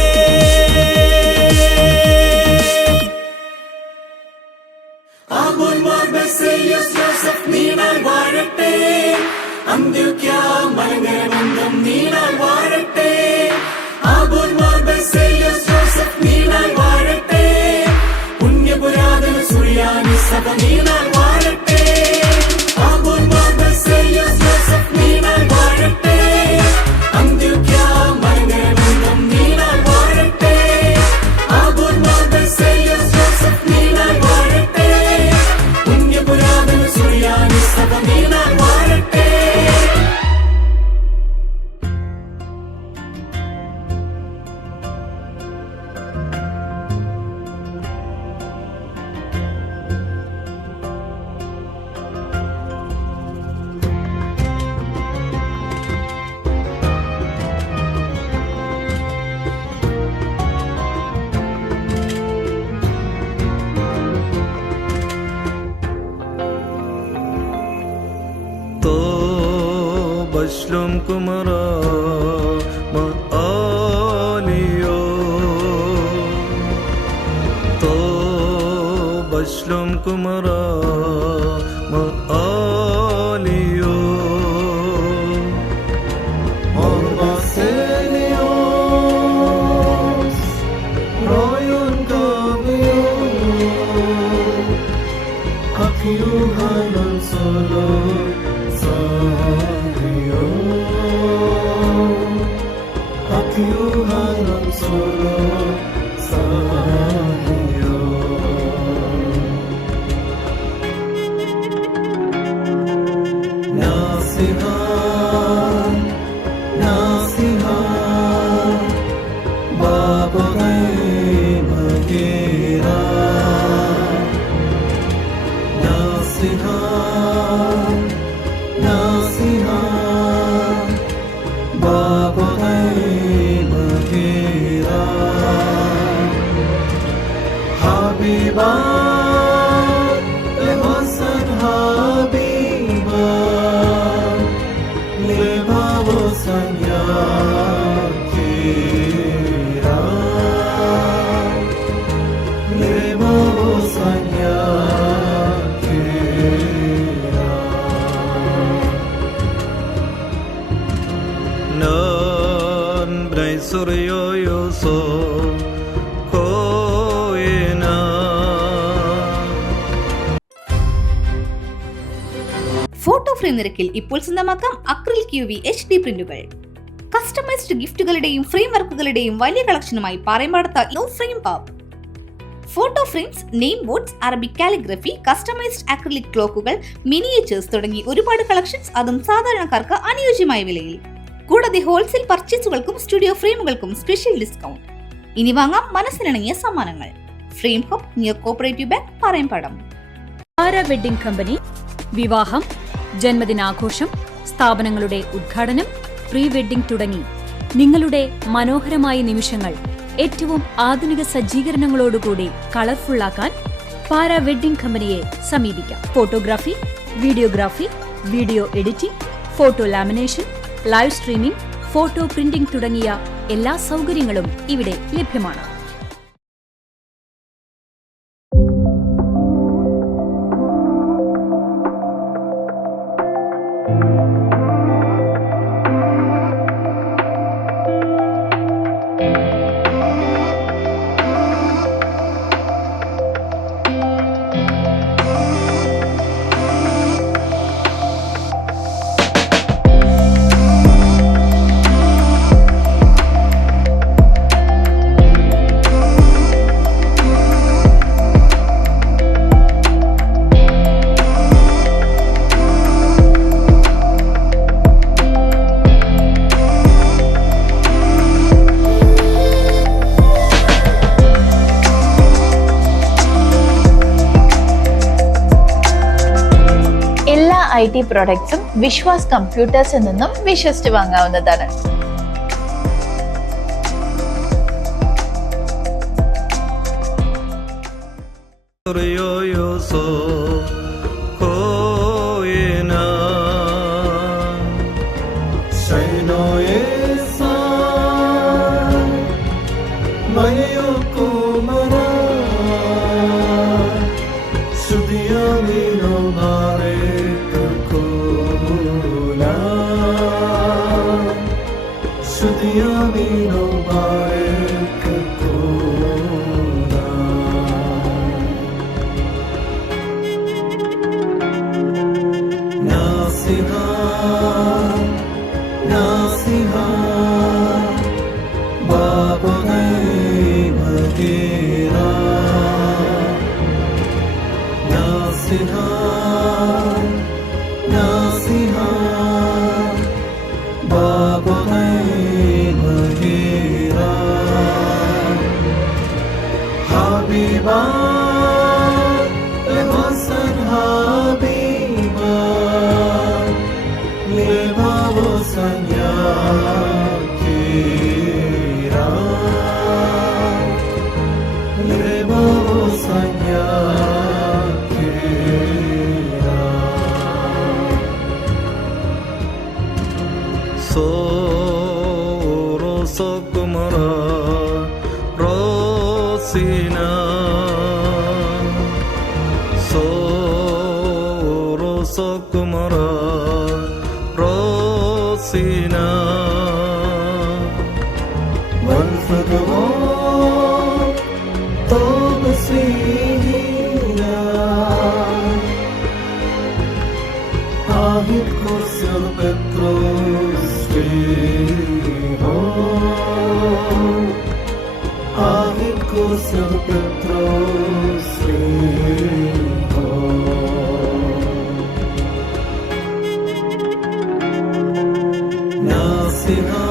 ആബോൽമാർ ബസേലിയസ് ജോസഫ് നീണാൽ വാഴട്ടെ. അന്ത്യോക്യ മലങ്കര ബന്ധം നീണാൽ വാഴട്ടെ. ആബോൽമാർ ബസേലിയസ് ജോസഫ് നീണാൽ വാഴട്ടെ. പുണ്യപുരാതന സുറിയാനി സഭ നീണാൽ വാഴട്ടെ. ആബോൽമാർ ബസേലിയസ് ജോസഫ് നീണാൽ വാഴട്ടെ. അന്ത്യോക്യ മലങ്കര ബന്ധം നീണാൽ വാഴട്ടെ. ആബോൽമാർ ബസേലിയസ് ജോസഫ് നീണാൽ വാഴട്ടെ. പുണ്യപുരാതന സുറിയാനി സഭ നീണാൽ വാഴട്ടെ. بشلم كمرا ما آليو تو بشلم كمرا ما آليو Orbaselios Royun Gabio Akiu Hanan Solo photo frame നിരക്കിൽ ഇപ്പോൾ സ്വന്തമാക്കാം acrylic QV HD prints. Customised ഗിഫ്റ്റുകളുടെയും ഫ്രെയിം വർക്കുകളുടെയും വലിയ കളക്ഷനുമായി പാറയമ്പാടത്ത് no frame pub. Photo frames, name boards, Arabic calligraphy, customised acrylic ക്ലോക്കുകൾ, മിനിയേച്ചേഴ്സ് തുടങ്ങി ഒരുപാട് കളക്ഷൻസ്, അതും സാധാരണക്കാർക്ക് അനുയോജ്യമായ വിലയിൽ. കൂടാതെ ഹോൾസെയിൽ പർച്ചേസുകൾക്കും സ്റ്റുഡിയോ ഫ്രെയിമുകൾക്കും സ്പെഷ്യൽ ഡിസ്കൗണ്ട്. ഇനി വാങ്ങാം മനസ്സിനിണങ്ങിയ സമ്മാനങ്ങൾ. Frame hub near cooperative bank, Parayampadam. പാര വെഡ്ഡിംഗ് കമ്പനി വിവാഹം, ജന്മദിനാഘോഷം, സ്ഥാപനങ്ങളുടെ ഉദ്ഘാടനം, പ്രീ വെഡ്ഡിംഗ് തുടങ്ങി നിങ്ങളുടെ മനോഹരമായ നിമിഷങ്ങൾ ഏറ്റവും ആധുനിക സജ്ജീകരണങ്ങളോടുകൂടി കളർഫുള്ളാക്കാൻ പാര വെഡ്ഡിംഗ് കമ്പനിയെ സമീപിക്കാം. Photography, videography, video editing, photo lamination, live streaming, photo printing തുടങ്ങിയ എല്ലാ സൗകര്യങ്ങളും ഇവിടെ ലഭ്യമാണ്. IT പ്രോഡക്ട്സും വിശ്വാസ് കമ്പ്യൂട്ടേഴ്സിൽ നിന്നും വിശ്വസിച്ച് വാങ്ങാവുന്നതാണ്. Nasiha